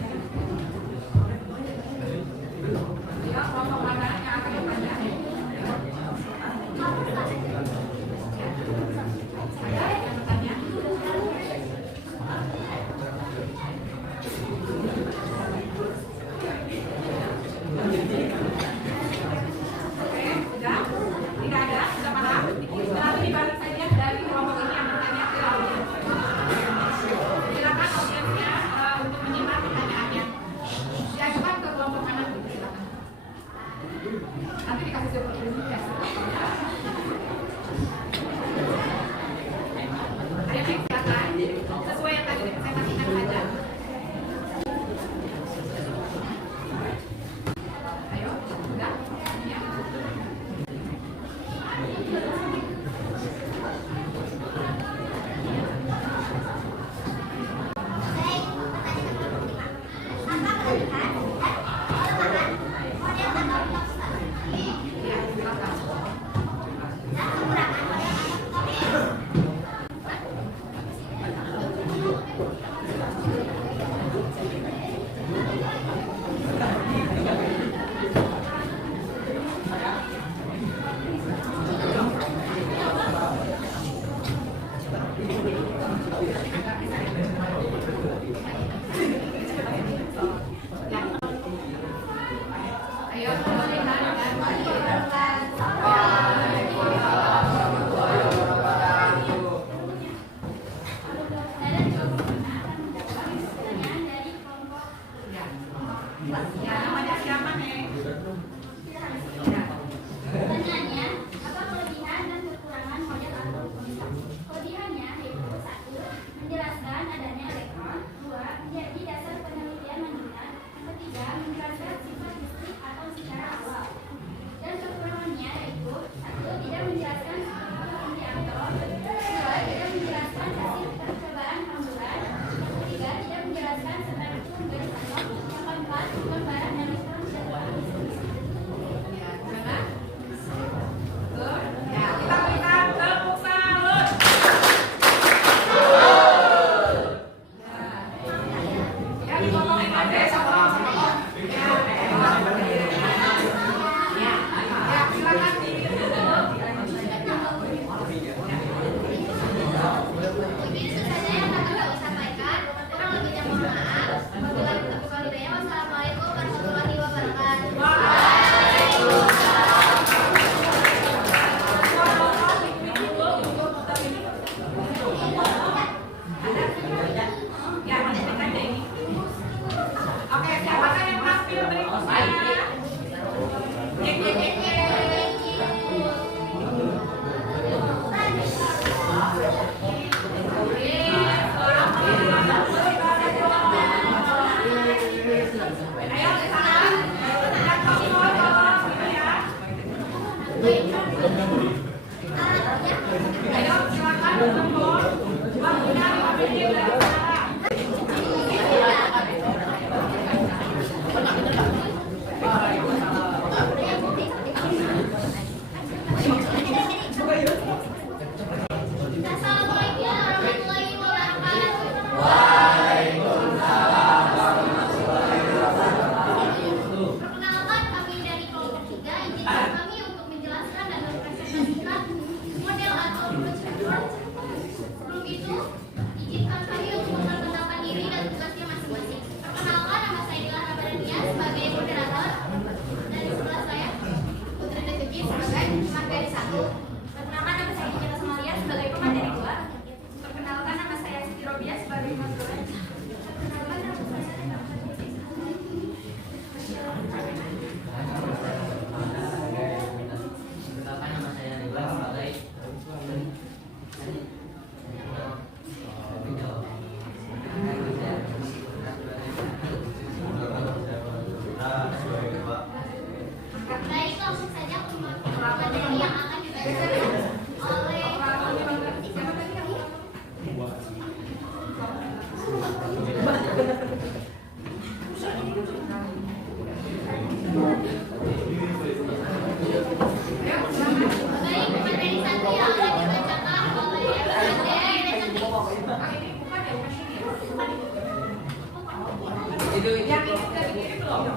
Yang ini udah dikirim belum?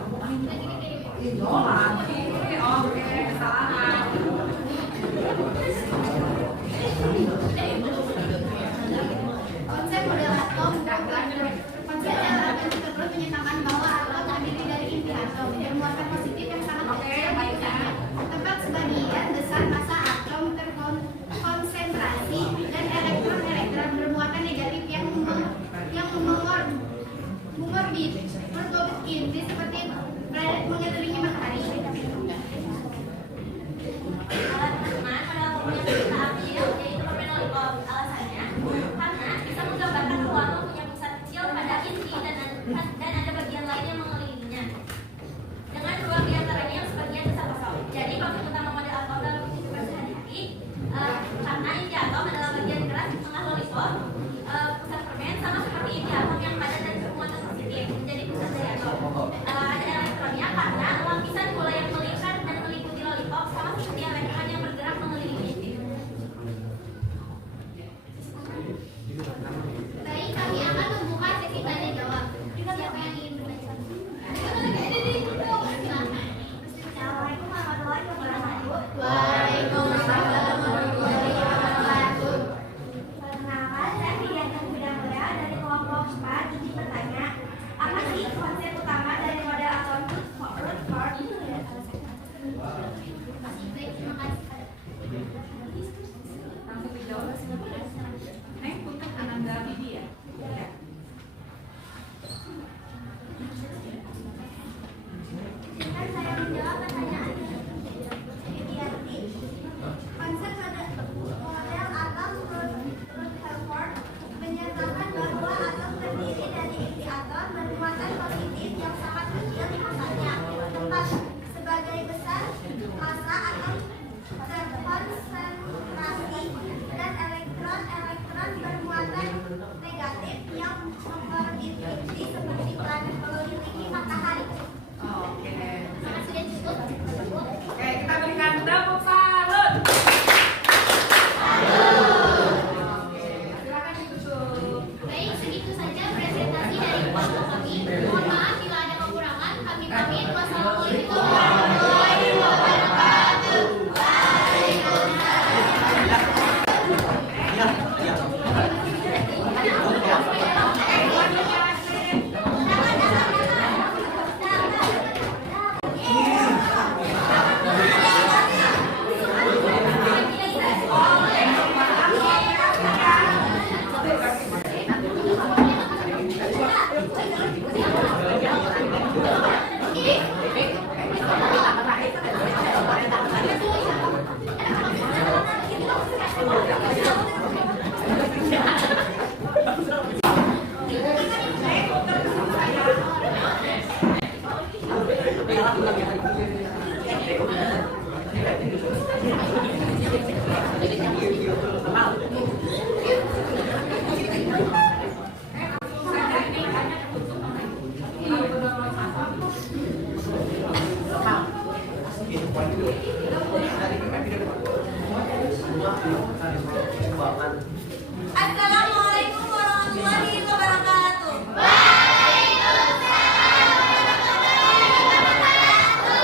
Oh, lagi. Oke, kesalahan. Konsep model atom konsep model atom tersebut menyatakan bahwa atom terdiri dari inti atom bermuatan positif yang sangat kecil besarnya. Tempat sebagian besar massa atom terkonsentrasi dan elektron-elektron bermuatan negatif yang mengorbit inti seperti planet mengelilingi matahari. Alat teman pada umumnya kita ambil yaitu permen lollipop. Alasannya karena bisa menggambarkan bahwa atom punya pusat kecil pada inti dan ada bagian lain yang mengelilinginya. Dengan ruang di antaranya yang sebagian besar kosong. Jadi maksud utama model atom dalam kehidupan sehari-hari karena inti atom adalah bagian keras di tengah lollipop, pusat permen sama seperti inti atom yang padat dan bermuatan positif menjadi pusat dari atom. Ada elektronnya karena lapisan bola yang melingkar dan meliputi lollipop sama seperti elektron yang bergerak mengelilingi inti. Baik, kami akan membuka sesi tanya jawab. Siapa yang ingin bertanya? Assalamualaikum warahmatullahi wabarakatuh. Waalaikumsalam warahmatullahi wabarakatuh. Perkenalkan, saya Diana Bidangkorea dari kelompok 4. Izin bertanya, apa sih konsep utama dari model atom root core? Terima kasih. Langsung dijawab. Neng, punten Ananda Bibi ya? Ya. Izinkan saya menjawab pertanyaan. Konsep model atom Rutherford menyatakan bahwa atom terdiri dari inti atom bermuatan positif yang sangat kecil di masanya. Tempat sebagai besar massa atom terkonsentrasi dan elektron-elektron bermuatan negatif yang mengorbit inti seperti planet mengelilingi matahari. Oke. Terima kasih dan cukup. Oke, kita berikan tepuk salut. Oke, silakan ditutup. Baik, segitu saja presentasi dari kelompok kami. Mohon maaf bila ada kekurangan. Kami pamit. Wassalamualaikum warahmatullahi wabarakatuh. Assalamualaikum warahmatullahi wabarakatuh.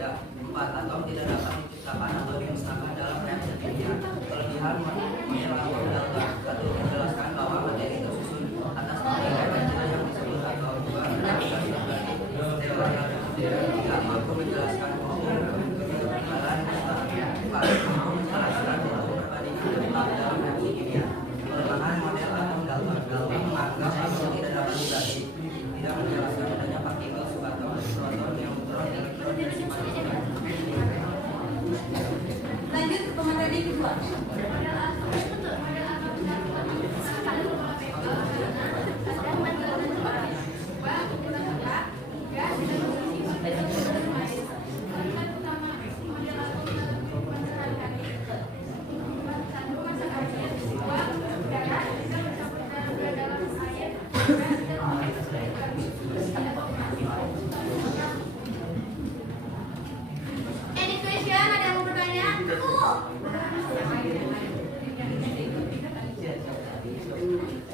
berbeda. 4. Atom tidak dapat diciptakan atau dimusnahkan dalam reaksi kimia. Kelebihan model atom Dalton. 1. Menjelaskan bahwa materi tersusun atas nilai kecil yang disebut atau 2. Menjelaskan teori teori. 3. Mampu menjelaskan hukum ketinggalan musnahnya. 4. Mampu menjelaskan hukum perbandingan tetap dalam reaksi kimia. Kelemahan model atom Dalton. Dalton menganggap atom tidak dapat dibagi. Tidak menjelaskan adanya partikel subatom, proton, neutron, elektron, dan sebagainya. Lanjut ke materi kedua. Any question? Ada yang mau bertanya?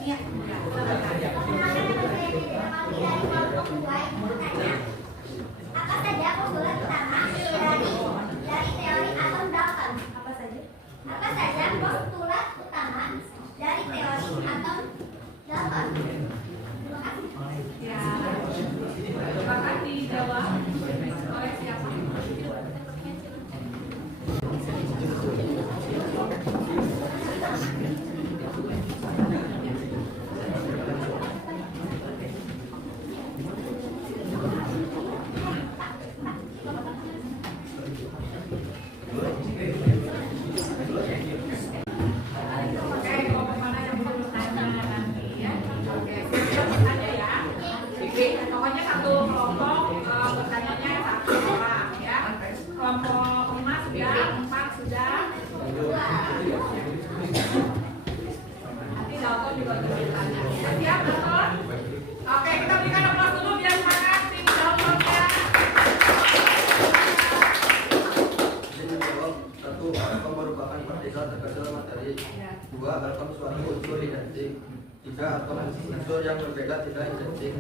Iya. Apa saja postulat utama dari teori atom Dalton? Apa saja? Apa saja postulat utama dari teori atom Dalton? Terima kasih. Ya, bahkan dijawab oleh siapa? Oke, kalau mana yang belum bertanya nanti ya. Oke, siap bertanya ya. Pokoknya satu kelompok bertanyanya satu orang ya. Kelompok emas sudah, 4 sudah. Nanti Dalton juga bertanya. Siap Dalton? Oke, kita berikan aplaus dulu biar semangat tim Dalton ya. Menjawab 1. Atom merupakan partikel terkecil materi. 2. Atom suatu unsur identik. 3. Atom unsur yang berbeda tidak identik.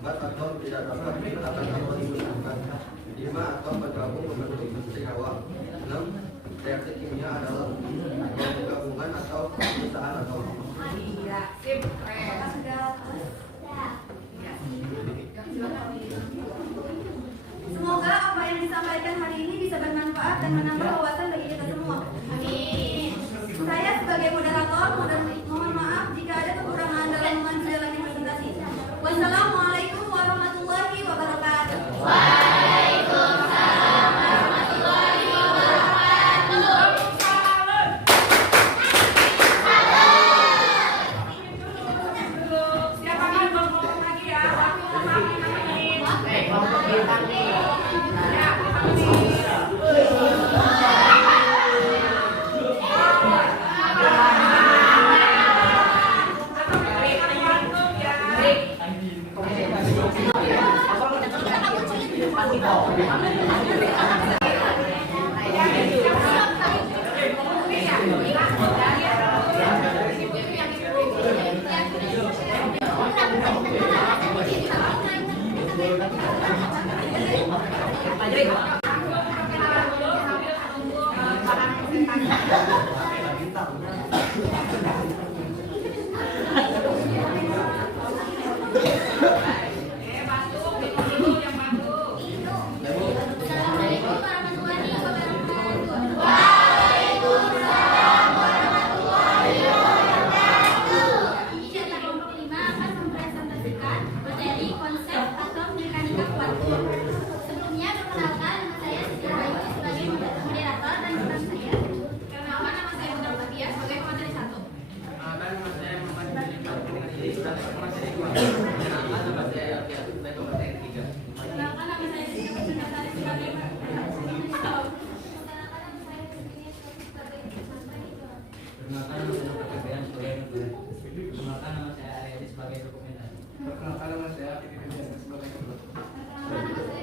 4. Atom tidak dapat diciptakan atau dimusnahkan. 5. Atom bergabung membentuk senyawa. 6. Reaksi kimia adalah gabungan atau pemissahan atom. Iya, sip, keren. Sudah. Iya. Silakan. Semoga apa yang disampaikan hari ini bisa bermanfaat dan menambah wawasan bagi kita semua. Amin. Saya sebagai moderator mohon maaf jika ada kekurangan dalam menjalani presentasi. Wassalamualaikum warahmatullahi wabarakatuh. Siapa kan belum ngomong lagi ya? Waktu kami nemenin. Ya, Assalamualaikum warahmatullahi wabarakatuh. Izin kelompok 5 akan mempresentasikan materi konsep atom mekanika kuantum. Sebelumnya perkenalkan, nama saya Siti Rahayu sebagai moderator dan rekan saya. Perkenalkan, nama saya Putri Fatia sebagai pemateri 1. Perkenalkan, nama saya Siti Putri sebagai pemateri 2. Perkenalkan nama saya Febrian sebagai penulis. Perkenalkan nama saya Ariadi sebagai dokumenter. Perkenalkan nama saya Fikri sebagai penulis. Perkenalkan, nama saya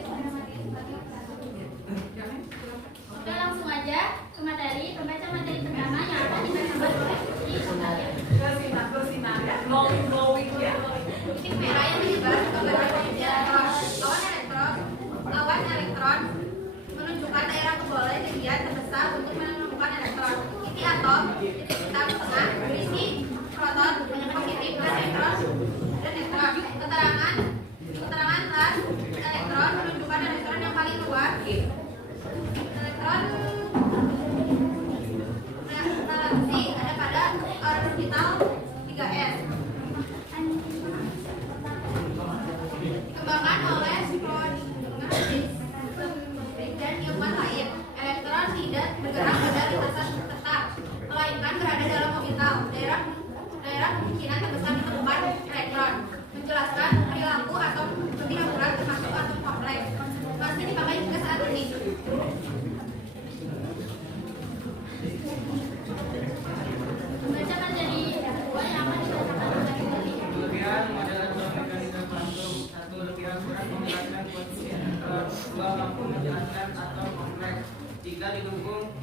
menjelaskan atau kompleks. 3. Didukung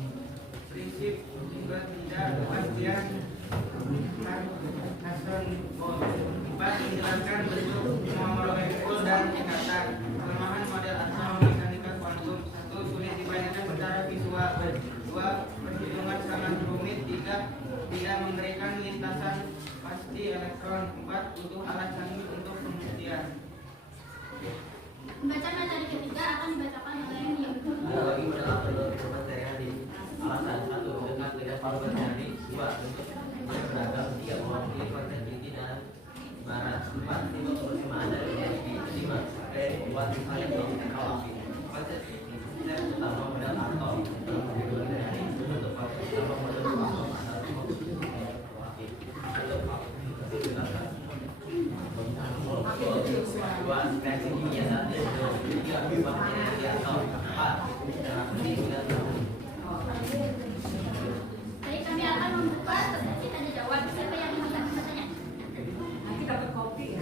prinsip ketidakpastian Hasenbold. 4. Menjelaskan bentuk molekul dan ikatan. Kelemahan model atau mekanika kuantum. 1. Sulit dibayangkan secara visual. 2. Perhitungan sangat rumit. 3. Tidak memberikan lintasan pasti elektron. 4. Butuh alat canggih untuk pembuktian. Membaca materi ketiga akan dibacakan oleh Niam. Bagi model material di alasan 1 dengan tidak perlu terjadi. 2. Bentuk beragam. 3. Mewakili konteks tinggi dan barat. 4. Tipe kebersamaan dari energi. 5. Dari membuat misalnya teknologi. Konsep ini tidak utama model atom dalam kategori dari bentuk konsep utama model atom atau dua reaksi kimia 1. 3. Berubah energi atau 4. Interaksi dan Baik, kami akan membuka sesi tanya jawab. Siapa yang ingin bertanya? Nanti dapat kopi ya.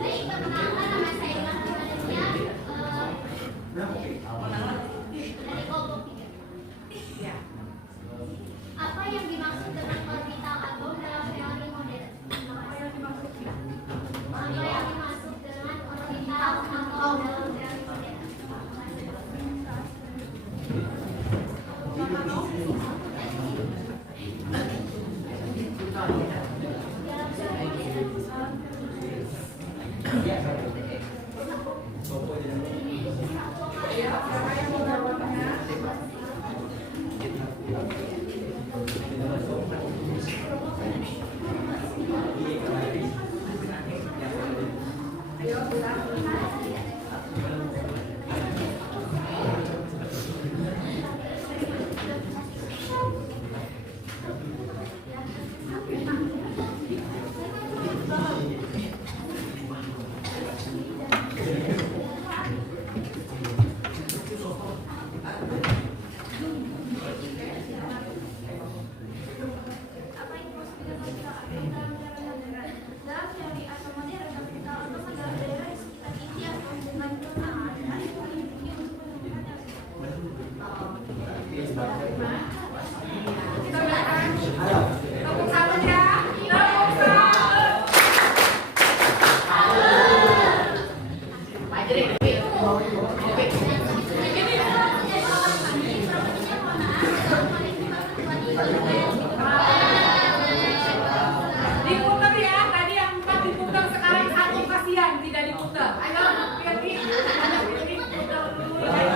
Baik, perkenalkan nama saya Ilham Valencia dari kelompok 3. Iya. Apa yang dimaksud dengan orbital atom dalam teori modern? Apa yang dimaksud? Apa yang dimaksud dengan orbital atom dalam teori modern? Iya, siapa yang mau jawabnya? Ayo, kita. Apa yang dimaksud dengan orbital atom dalam teori modern? Dalam teori atom modern, orbital atom adalah daerah di sekitar inti atom dengan kegunaan dan poin tinggi untuk menemukan Kita berikan tepuk tangan ya. Tepuk tangan. Diputar ya, tadi yang 4 diputar, sekarang 1 kasihan tidak diputar. Ayo, Pirti, putar dulu ya.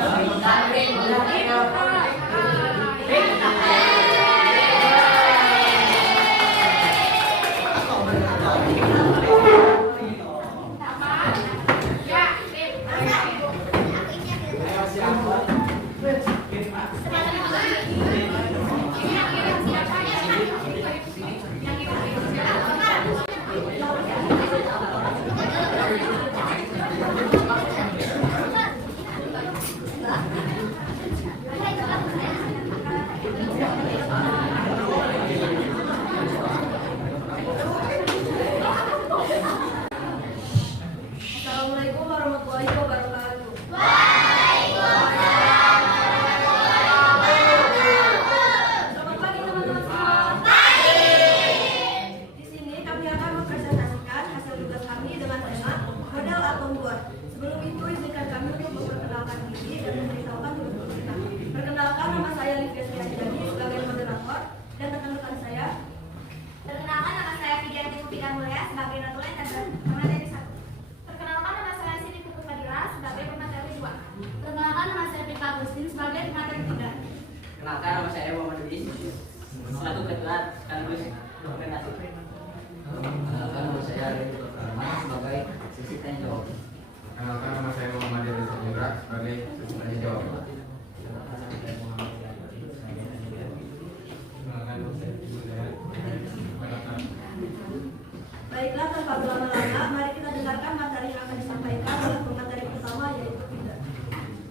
Assalamualaikum warahmatullahi wabarakatuh. Selamat pagi teman-teman semua. Di sini kami akan mempresentasikan hasil tugas kami dengan tema model atom Bohr. Sebelum itu izinkan kami untuk memperkenalkan diri dan memberitahukan tugas kita. Perkenalkan, nama saya Livia Setiajani sebagai moderator dan rekan-rekan saya. Perkenalkan, nama saya Fidianti Mufida Mulia sebagai notulen dan pemateri 1. Perkenalkan, nama saya Siti Putu Fadila sebagai pemateri 2. Perkenalkan, nama saya Rika Agustin sebagai pemateri 3. Kenalkan, nama saya Muhammad Idris selaku ketua sekaligus organisasi. Kenalkan, nama saya Reni Karma sebagai sesi tanya jawab. Kenalkan, nama saya Muhammad Idris Putra sebagai sesi tanya jawab. Baiklah, tanpa berlama-lama, mari kita dengarkan materi yang akan disampaikan oleh pemateri pertama, yaitu Fida.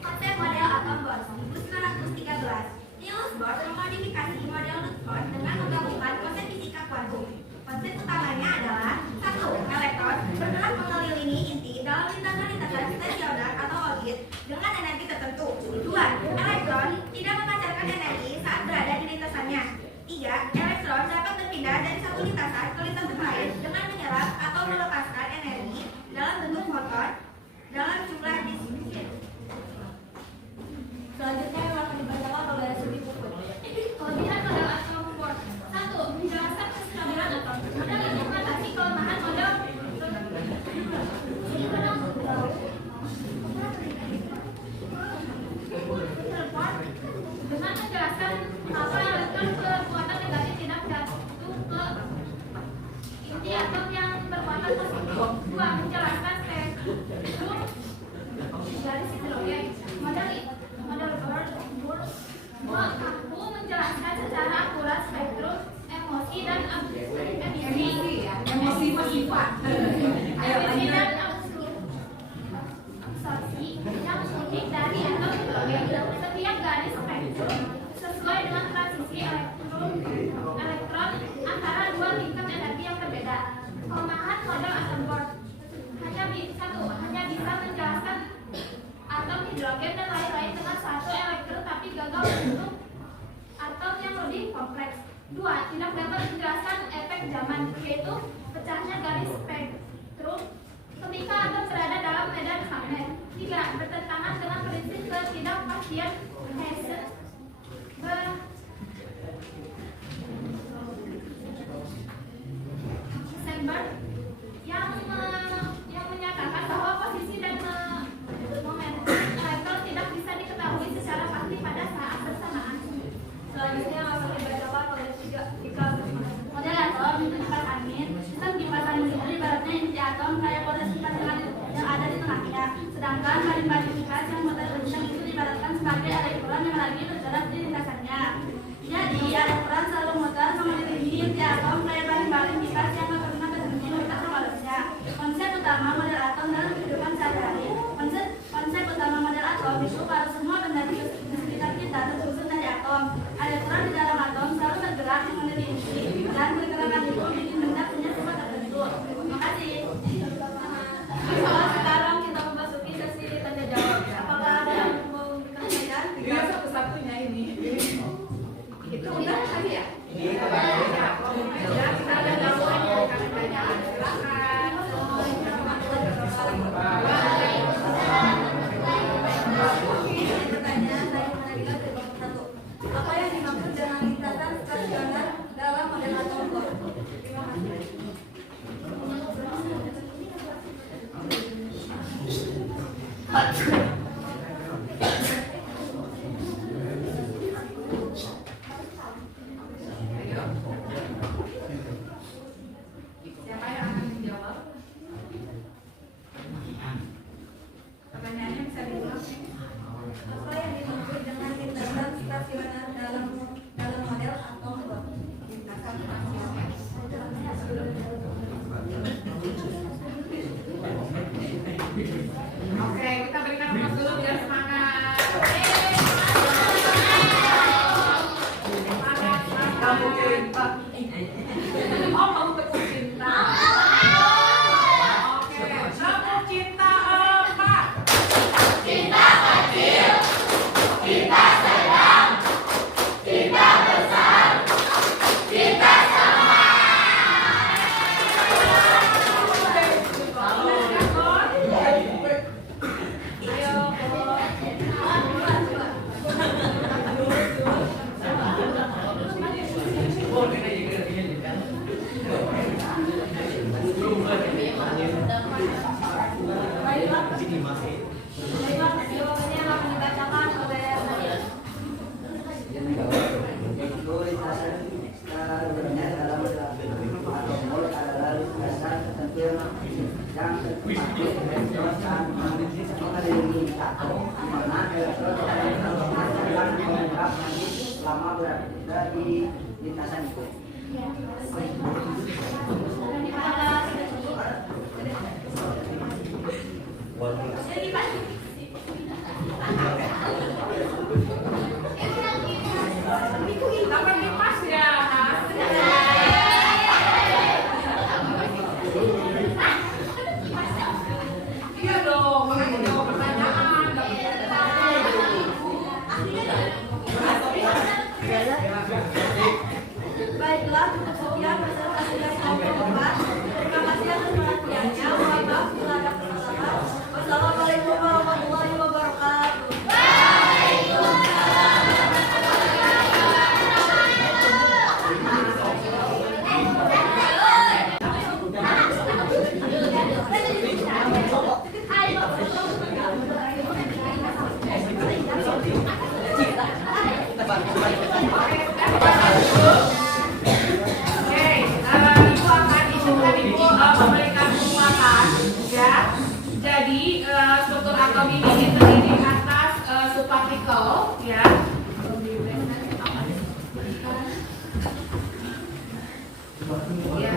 Konsep model atom Bohr 1913. Niels Bohr memodifikasi model utamanya adalah 1. Elektron bergerak mengelilingi inti dalam lintasan-lintasan stasioner atau orbit dengan energi tertentu. 2. Elektron tidak memancarkan energi saat berada di lintasannya. 3. Elektron dapat berpindah dari satu lintasan ke lintasan lain dengan menyerap atau melepaskan energi dalam bentuk foton dalam jumlah diskret. Selanjutnya yang akan dibacakan oleh Sudi Puput. Kelebihan model atom Bohr. 1. Menjelaskan kestabilan atom. Model ini mengatasi kelemahan model dengan menjelaskan mengapa elektron bermuatan negatif tidak jatuh ke inti atom yang bermuatan positif. 2. Menjelaskan spektrum garis hidrogen. Model Bohr mampu menjelaskan secara akurat spektrum emosi dan emisi. Emosi bersifat. Emisi dan absorpsi yang unik dari atom hidrogen. Setiap garis spektrum sesuai dengan transisi elektron antara dua tingkat energi yang berbeda. Kelemahan model atom Bohr hanya bisa menjelaskan atom hidrogen dan lain-lain dengan satu elektron, tapi gagal untuk atom yang lebih kompleks. 2. Tidak dapat menjelaskan efek zaman, yaitu pecahnya garis spektrum ketika atom berada dalam medan magnet. 3. Bertentangan dengan prinsip ketidakpastian Heisenberg yang menyatakan bahwa posisi dan momentum elektron tidak bisa diketahui secara pasti pada saat bersamaan. Selanjutnya yang akan dibacakan oleh Ika. Model atom kipas angin. Sistem kipas angin itu ibaratnya inti atom kayak bola kipas yang ada di tengahnya. Sedangkan baling-baling kipas yang motor kencang itu diibaratkan sebagai elektron yang lagi bergerak di lintasannya. Jadi elektron selalu muter mengelilingi inti atom kayak baling-baling kipas yang tak pernah berhenti memutar seluruhnya. Konsep utama model atom dalam kehidupan sehari-hari. Konsep utama model atom itu kalau semua benda di sekitar kita tersusun dari atom. Elektron di dalam atom selalu bergerak mengelilingi dan pergerakan itu bikin benda punya sifat tertentu. Terima kasih. Sekarang kita memasuki sesi tanya jawab. Apakah ada yang mau ditanyakan? Dia satu-satunya ini. Itu udah tadi ya? Ya, kita ada jawabannya. Silakan. Pertanyaan dari Manila ke 1. Apa yang dimaksud dengan lintasan stasioner dalam model atom Bohr? Terima kasih. Siapa yang akan menjawab? Pertanyaannya bisa diulang. Apa yang dimaksud dengan lintasan stasioner dalam model atom Bohr? Lintasan stasioner. Oke, kita berikan aplaus dulu biar semangat. Kamu cinta. Oh, kamu betul cinta. Oke, kamu cinta apa? Cinta kecil, cinta sedang, cinta besar, cinta sama. Jawabannya akan dibacakan oleh Nadia. Itu lintasan sebenarnya dalam atom Bohr adalah lintasan tertentu yang elektron mengelilingi atom, di mana elektron akan mengendap nanti selama berada di lintasan itu. Sampai kipas ya. Oke, sudah dipasang dulu. Oke, Ibu akan memberikan penguatan, ya. Jadi struktur atom ini terdiri atas subpartikel, ya. Ya.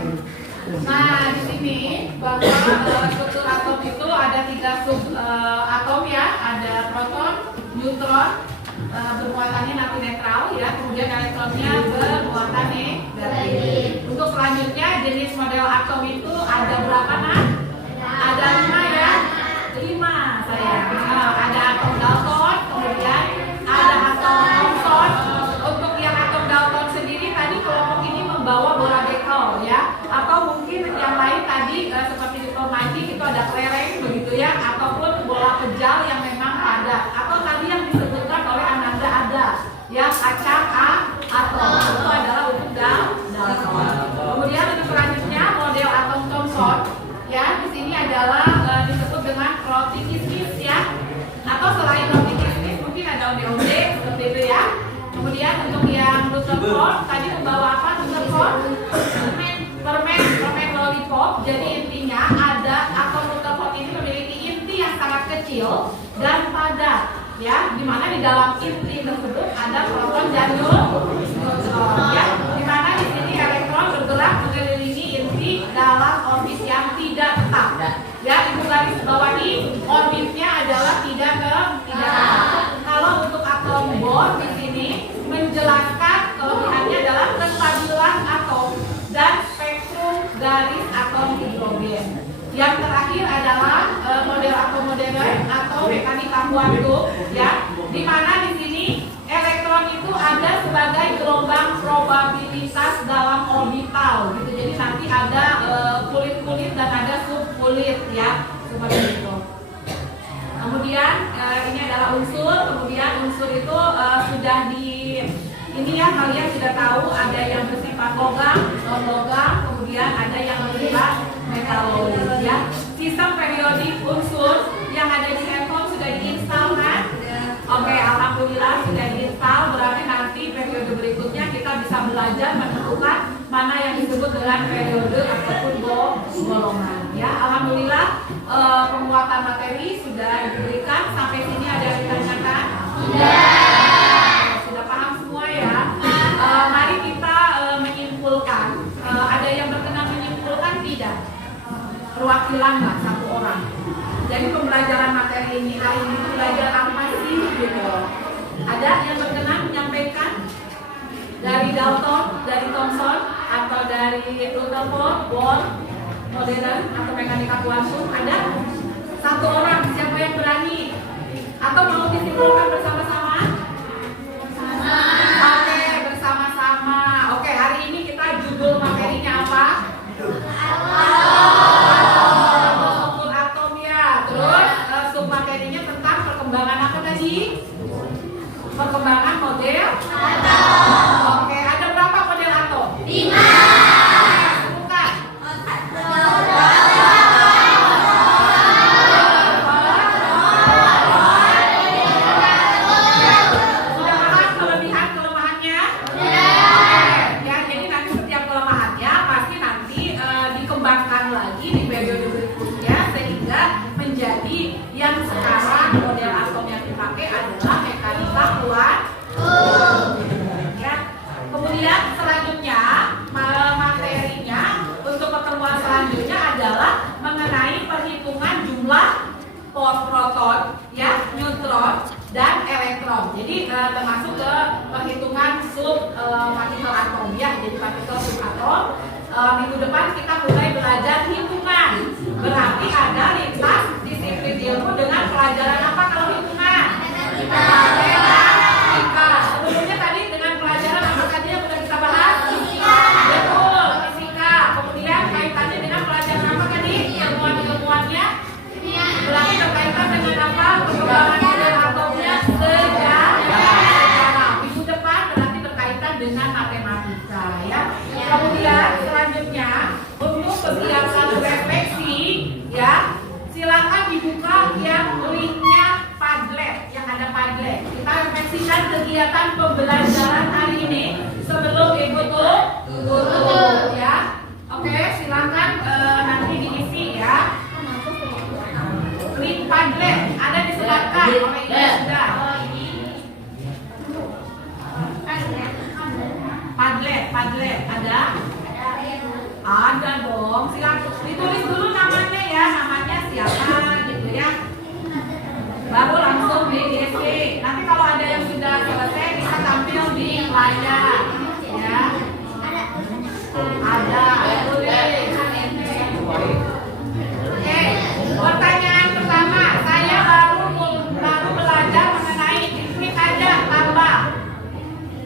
Nah, di sini bahwa struktur atom itu ada 3 sub atom, ya. Ada proton, neutron, bermuatannya nanti netral, ya. Kemudian elektronnya bermuatan negatif. Untuk selanjutnya jenis model atom itu ada berapa, Nak? Ada 5, ya. 5 sayang. Ada atom Dalton, kemudian ada atom Thomson. Untuk yang atom Dalton sendiri tadi kelompok ini membawa bola bekel, ya. Atau mungkin yang lain tadi seperti di Magic itu ada kelereng begitu, ya, ataupun bola pejal yang memang padat. Atau tadi yang disebutkan oleh Ananda ada, ya, kacang atom. Itu adalah untuk Dalton. Kemudian untuk selanjutnya model atom Thomson, ya, di sini adalah disebut dengan roti kismis, ya. Atau selain roti kismis mungkin ada onde-onde seperti itu, ya. Kemudian untuk yang Rutherford tadi membawa apa? Rutherford permen lollipop. Jadi intinya ada atom Rutherford ini memiliki inti yang sangat kecil dan padat, ya. Dimana di dalam inti tersebut ada proton dan neutron, ya. Dimana di sini elektron bergerak mengelilingi inti dalam orbit yang tidak tetap, ya. Ibu garis bawahi orbitnya adalah tidak tetap. Kalau untuk atom Bohr di sini menjelaskan kelebihannya adalah kestabilan atom dan spektrum garis atom hidrogen. Yang terakhir adalah model atom modern atau mekanika kuantum, ya, di mana di sini elektron itu ada sebagai gelombang probabilitas dalam orbital, gitu. Jadi nanti ada kulit-kulit dan ada subkulit, ya, seperti itu. Kemudian ini adalah unsur. Kemudian unsur itu sudah ini, ya, kalian sudah tahu ada yang bersifat logam, non-logam, kemudian ada yang bersifat metaloid, ya. Sistem periodik unsur yang ada di handphone sudah diinstal, kan? Oke, alhamdulillah sudah diinstal. Berarti nanti periode berikutnya kita bisa belajar menentukan mana yang disebut dengan periode ataupun golongan, ya. Alhamdulillah penguatan materi sudah diberikan. Sampai sini ada yang ditanyakan? Sudah paham semua, ya. Mari kita menyimpulkan. Ada yang berkenan menyimpulkan? Tidak. Perwakilan, Mbak, 1 orang. Jadi pembelajaran materi ini hari ini belajar apa sih, gitu. Ada yang berkenan menyampaikan? Dari Dalton, dari Thomson, atau dari Rutherford, Bohr, modern atau mekanika kuantum? Ada 1 orang. Siapa yang berani? Atau mau disimpulkan bersama-sama? Oke, bersama-sama. Oke, hari ini kita judul materinya apa? Struktur atom, ya. Terus submaterinya tentang perkembangan apa tadi? Perkembangan model atom. Oke, ada berapa model atom? 5. Bukan. Sudah paham kelebihan-kelemahannya? Ya, jadi nanti setiap kelemahannya pasti nanti dikembangkan lagi di periode berikutnya sehingga menjadi yang sekarang model atom yang dipakai adalah mekanika kuantum. Ya. Kemudian selanjutnya materinya untuk pertemuan selanjutnya adalah mengenai perhitungan jumlah proton, ya, neutron dan elektron. Jadi termasuk ke perhitungan partikel atom, ya. Jadi partikel subatom. Minggu depan kita mulai belajar hitungan. Berarti ada lintas disiplin ilmu dengan pelajaran apa kalau hitungan? Matematika. Sebelumnya tadi dengan pelajaran apa tadi yang sudah kita bahas? Fisika. Betul, fisika. Kemudian kaitannya dengan pelajaran apa tadi? Ilmuwan-ilmuwannya? Berarti berkaitan dengan apa? Perkembangan model atomnya sejarah. Minggu depan berarti berkaitan dengan matematika, ya. Kemudian selanjutnya untuk kegiatan refleksi, ya, silakan dibuka yang linknya Padlet yang ada Padlet. Kita refleksikan kegiatan pembelajaran hari ini sebelum ikut tutup ya. Oke, silakan nanti diisi ya. Link Padlet ada disebarkan oleh Ibu sudah. Padlet ada? Ada dong. Silakan ditulis dulu namanya ya, namanya siapa gitu ya. Baru langsung diisi. Nanti kalau ada yang sudah selesai bisa tampil di layar ya. Ada. Tulis. Oke. Pertanyaan pertama, saya baru belajar mengenai klik aja tambah.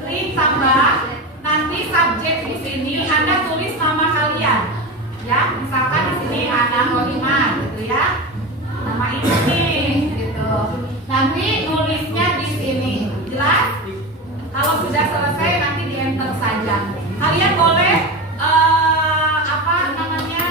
Klik tambah. Nanti subjek di sini Anda tulis nama kalian. Ya, misalkan di sini Ana Rohimah gitu ya. Nama ini gitu. Nanti nulisnya di sini. Jelas? Kalau sudah selesai nanti di enter saja. Kalian boleh apa namanya?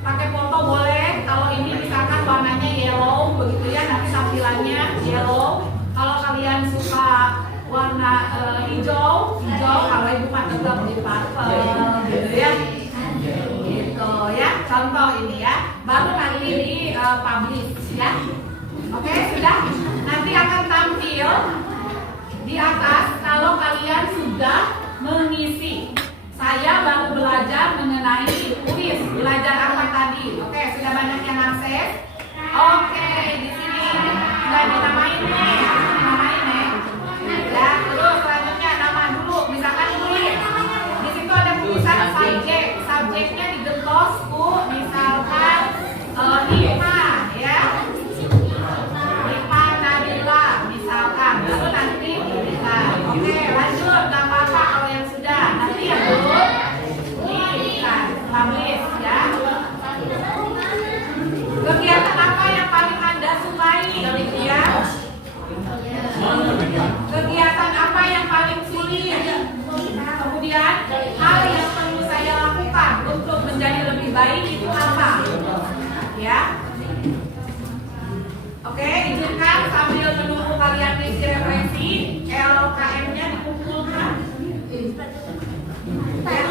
Pakai foto boleh. Kalau ini misalkan warnanya yellow begitu ya, nanti tampilannya yellow. Kalau kalian suka warna hijau, kalau ibu mah tetap di purple gitu ya. Gitu ya. Contoh ini ya. Baru nanti di publish ya. Oke, sudah. Nanti akan tampil di atas kalau kalian sudah mengisi. Saya baru belajar mengenai kuis. Belajar apa tadi? Oke, sudah banyak yang akses. Oke, di sini sudah dinamain nih. Dinamain nih. Ya, terus selanjutnya nama dulu. Misalkan kuis. Di situ ada tulisan subjek. Subjeknya digetos misalkan IPA ya. IPA Nabila misalkan. Lalu nanti oke, lanjut. Gak apa-apa kalau yang sudah. Nanti yang belum publish ya. Kegiatan apa yang paling Anda sukai gitu ya? Kegiatan apa yang paling sulit? Kemudian hal yang perlu saya lakukan untuk menjadi lebih baik itu apa? Ya. Oke, izinkan sambil menunggu kalian isi referensi, LKM-nya dikumpulkan. Ya,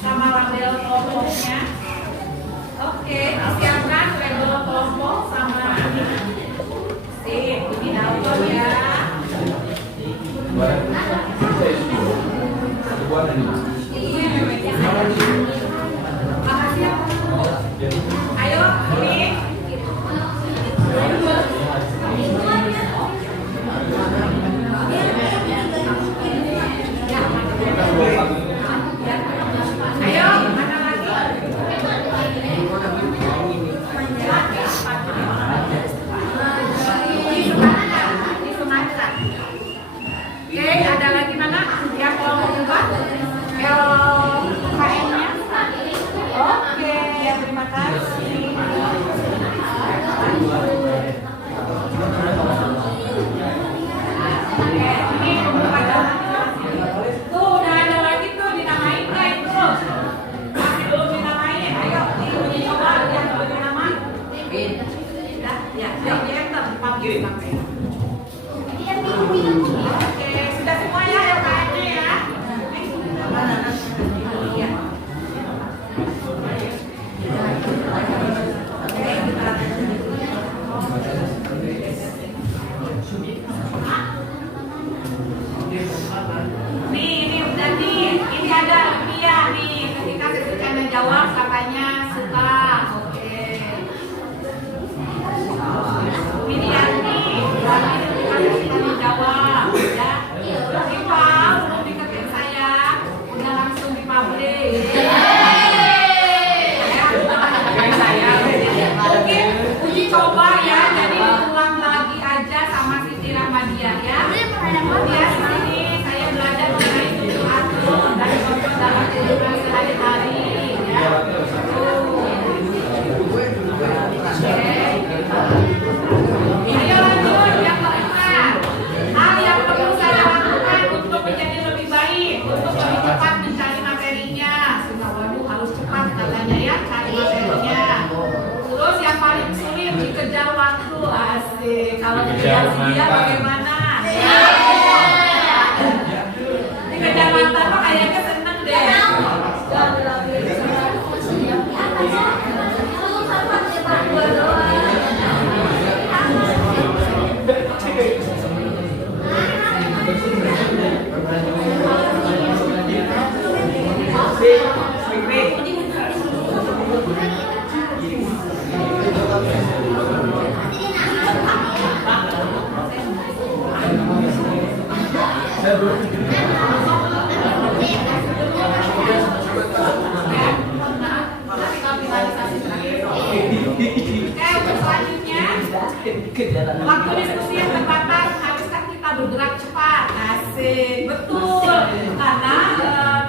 sama label kelompoknya. Oke, disiapkan label kelompok sama sip, ini download ya. Makasih ya. Ayo, ini. Ayo, mana lagi? Di Sumatera. Oke, ada lagi mana? Yang kelompok 4? LKM-nya? Oke, terima kasih. Ini tuh udah ada lagi tuh dinamain nggak itu? Masih belum dinamain. Ayo coba yang belum dinamain. Dah, ya, ya, enter publish sampai. Oke, sudah semua ya LKM-nya ya. Iya. Nih, ini udah nih. Ini ada Ria nih. Ketika sesi tanya jawab katanya suka. Oke. Ini ya nih. Berarti ketika sesi tanya jawab ya. Ini Pak, belum diketik saya. Udah langsung dipublish. Mungkin uji coba ya. Jadi ulang lagi aja sama Siti Rahmadiah ya. Ya, di sini saya belajar mengenai tujuh atur dan contoh dalam kehidupan sehari-hari ya. Ayo lanjut yang kelima. Hal yang perlu saya lakukan untuk menjadi lebih baik, untuk lebih cepat mencari materinya. Sudah waduh harus cepat katanya ya cari materinya. Terus yang paling sulit dikejar waktu, asik. Kalau dikejar dia bagaimana? Jonathan mah kayaknya seneng deh. Untuk selanjutnya, waktu diskusi yang terbatas, haruskah kita bergerak cepat? Asik, betul. Karena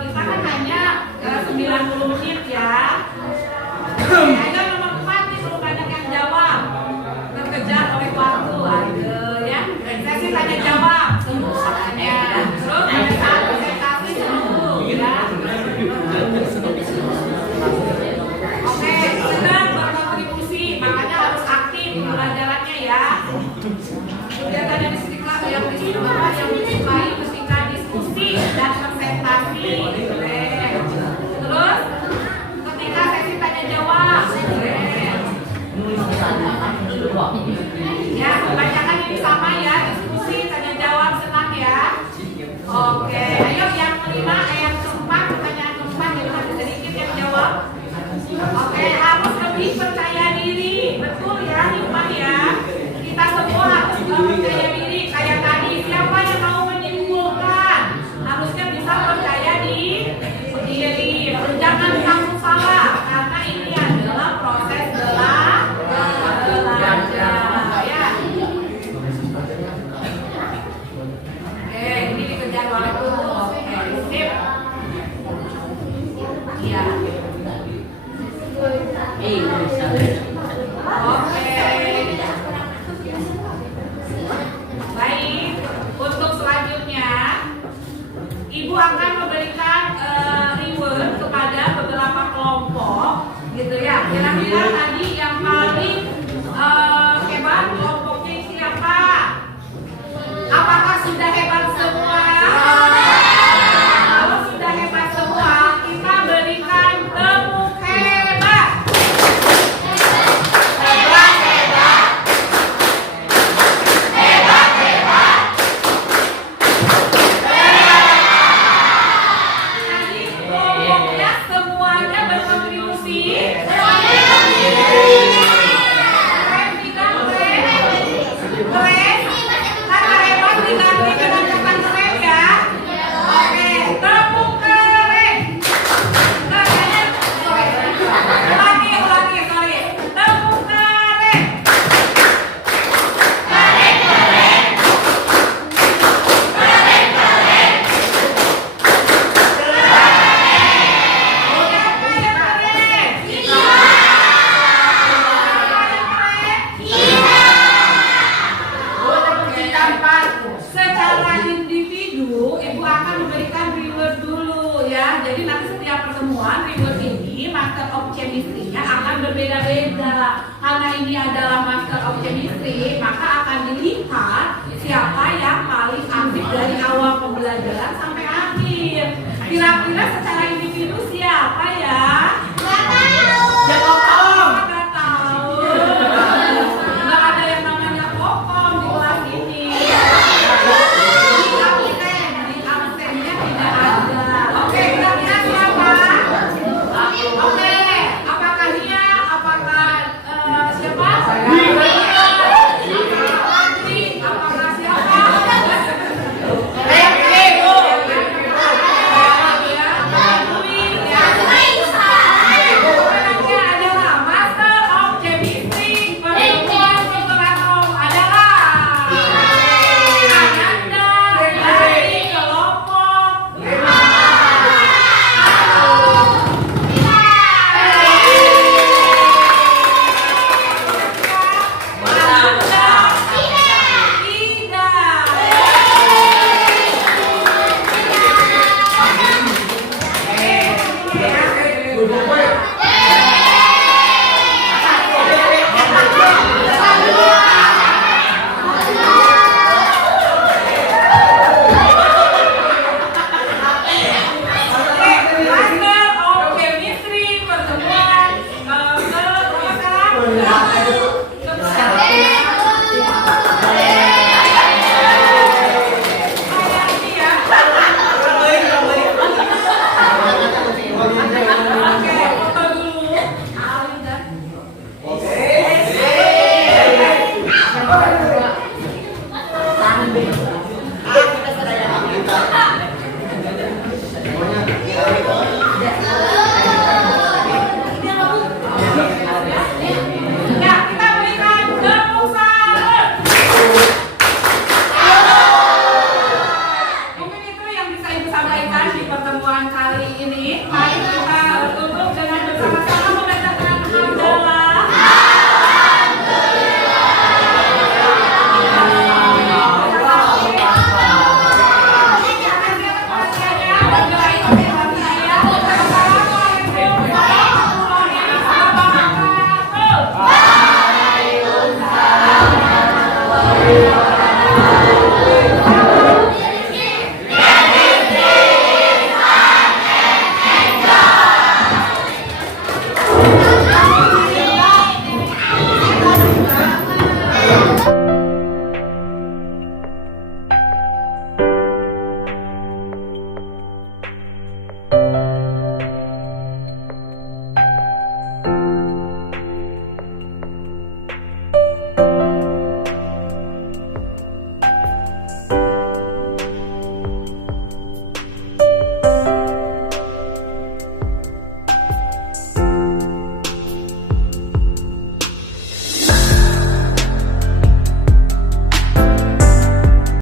kita kan hanya 90 menit ya. Ayo nomor 4 nih, belum banyak yang jawab. Terkejar oleh waktu, aduh ya. Sesi tanya jawab, semuanya. Terus ada saat presentasi semua, ya. Oke, sedang berkontribusi, makanya harus aktif pembelajarannya ya. Kegiatan yang disukai yang disukai ketika diskusi dan presentasi. Terus ketika sesi tanya jawab. Ya, kebanyakan ini sama ya, diskusi tanya jawab senang ya. Oke, ayo yang kelima, yang keempat, pertanyaan keempat, jadi masih sedikit yang jawab. Oke, harus lebih percaya diri, betul ya, Hikmah ya. Kita semua harus percaya diri. Kayak tadi, siapa yang mau menyimpulkan, harusnya bisa percaya diri. Jangan takut salah, karena ini adalah proses belajar. Ya. Oke, ini dikejar waktu. Oke, sip. Iya. Oke. Baik, untuk selanjutnya Ibu akan memberikan reward kepada beberapa kelompok gitu ya. Kira-kira tadi yang paling hebat kelompoknya siapa? Apakah sudah hebat semua? Kalau sudah hebat semua, kita berikan tepuk hebat. Kelompoknya semuanya berkontribusi. Keren tidak keren? Kata hebat diganti dengan kata keren ya. Oke, tepuk keren. Ulangi, sorry. Tepuk keren. Secara individu, Ibu akan memberikan reward dulu ya. Jadi nanti setiap pertemuan reward ini Master of Chemistry-nya akan berbeda-beda. Karena ini adalah Master of Chemistry, maka akan dilihat siapa yang paling aktif dari awal pembelajaran sampai akhir. Kira-kira secara individu siapa ya? Jawab Om. Nggak tahu. Nggak ada yang namanya Kokom di kelas ini. Di absennya tidak ada. Oke, kira-kira siapa? Oke, apakah dia? Apakah siapa? Apakah siapa? kali ini, mari kita tutup dengan bersama-sama membacakan hamdalah. Alhamdulillah.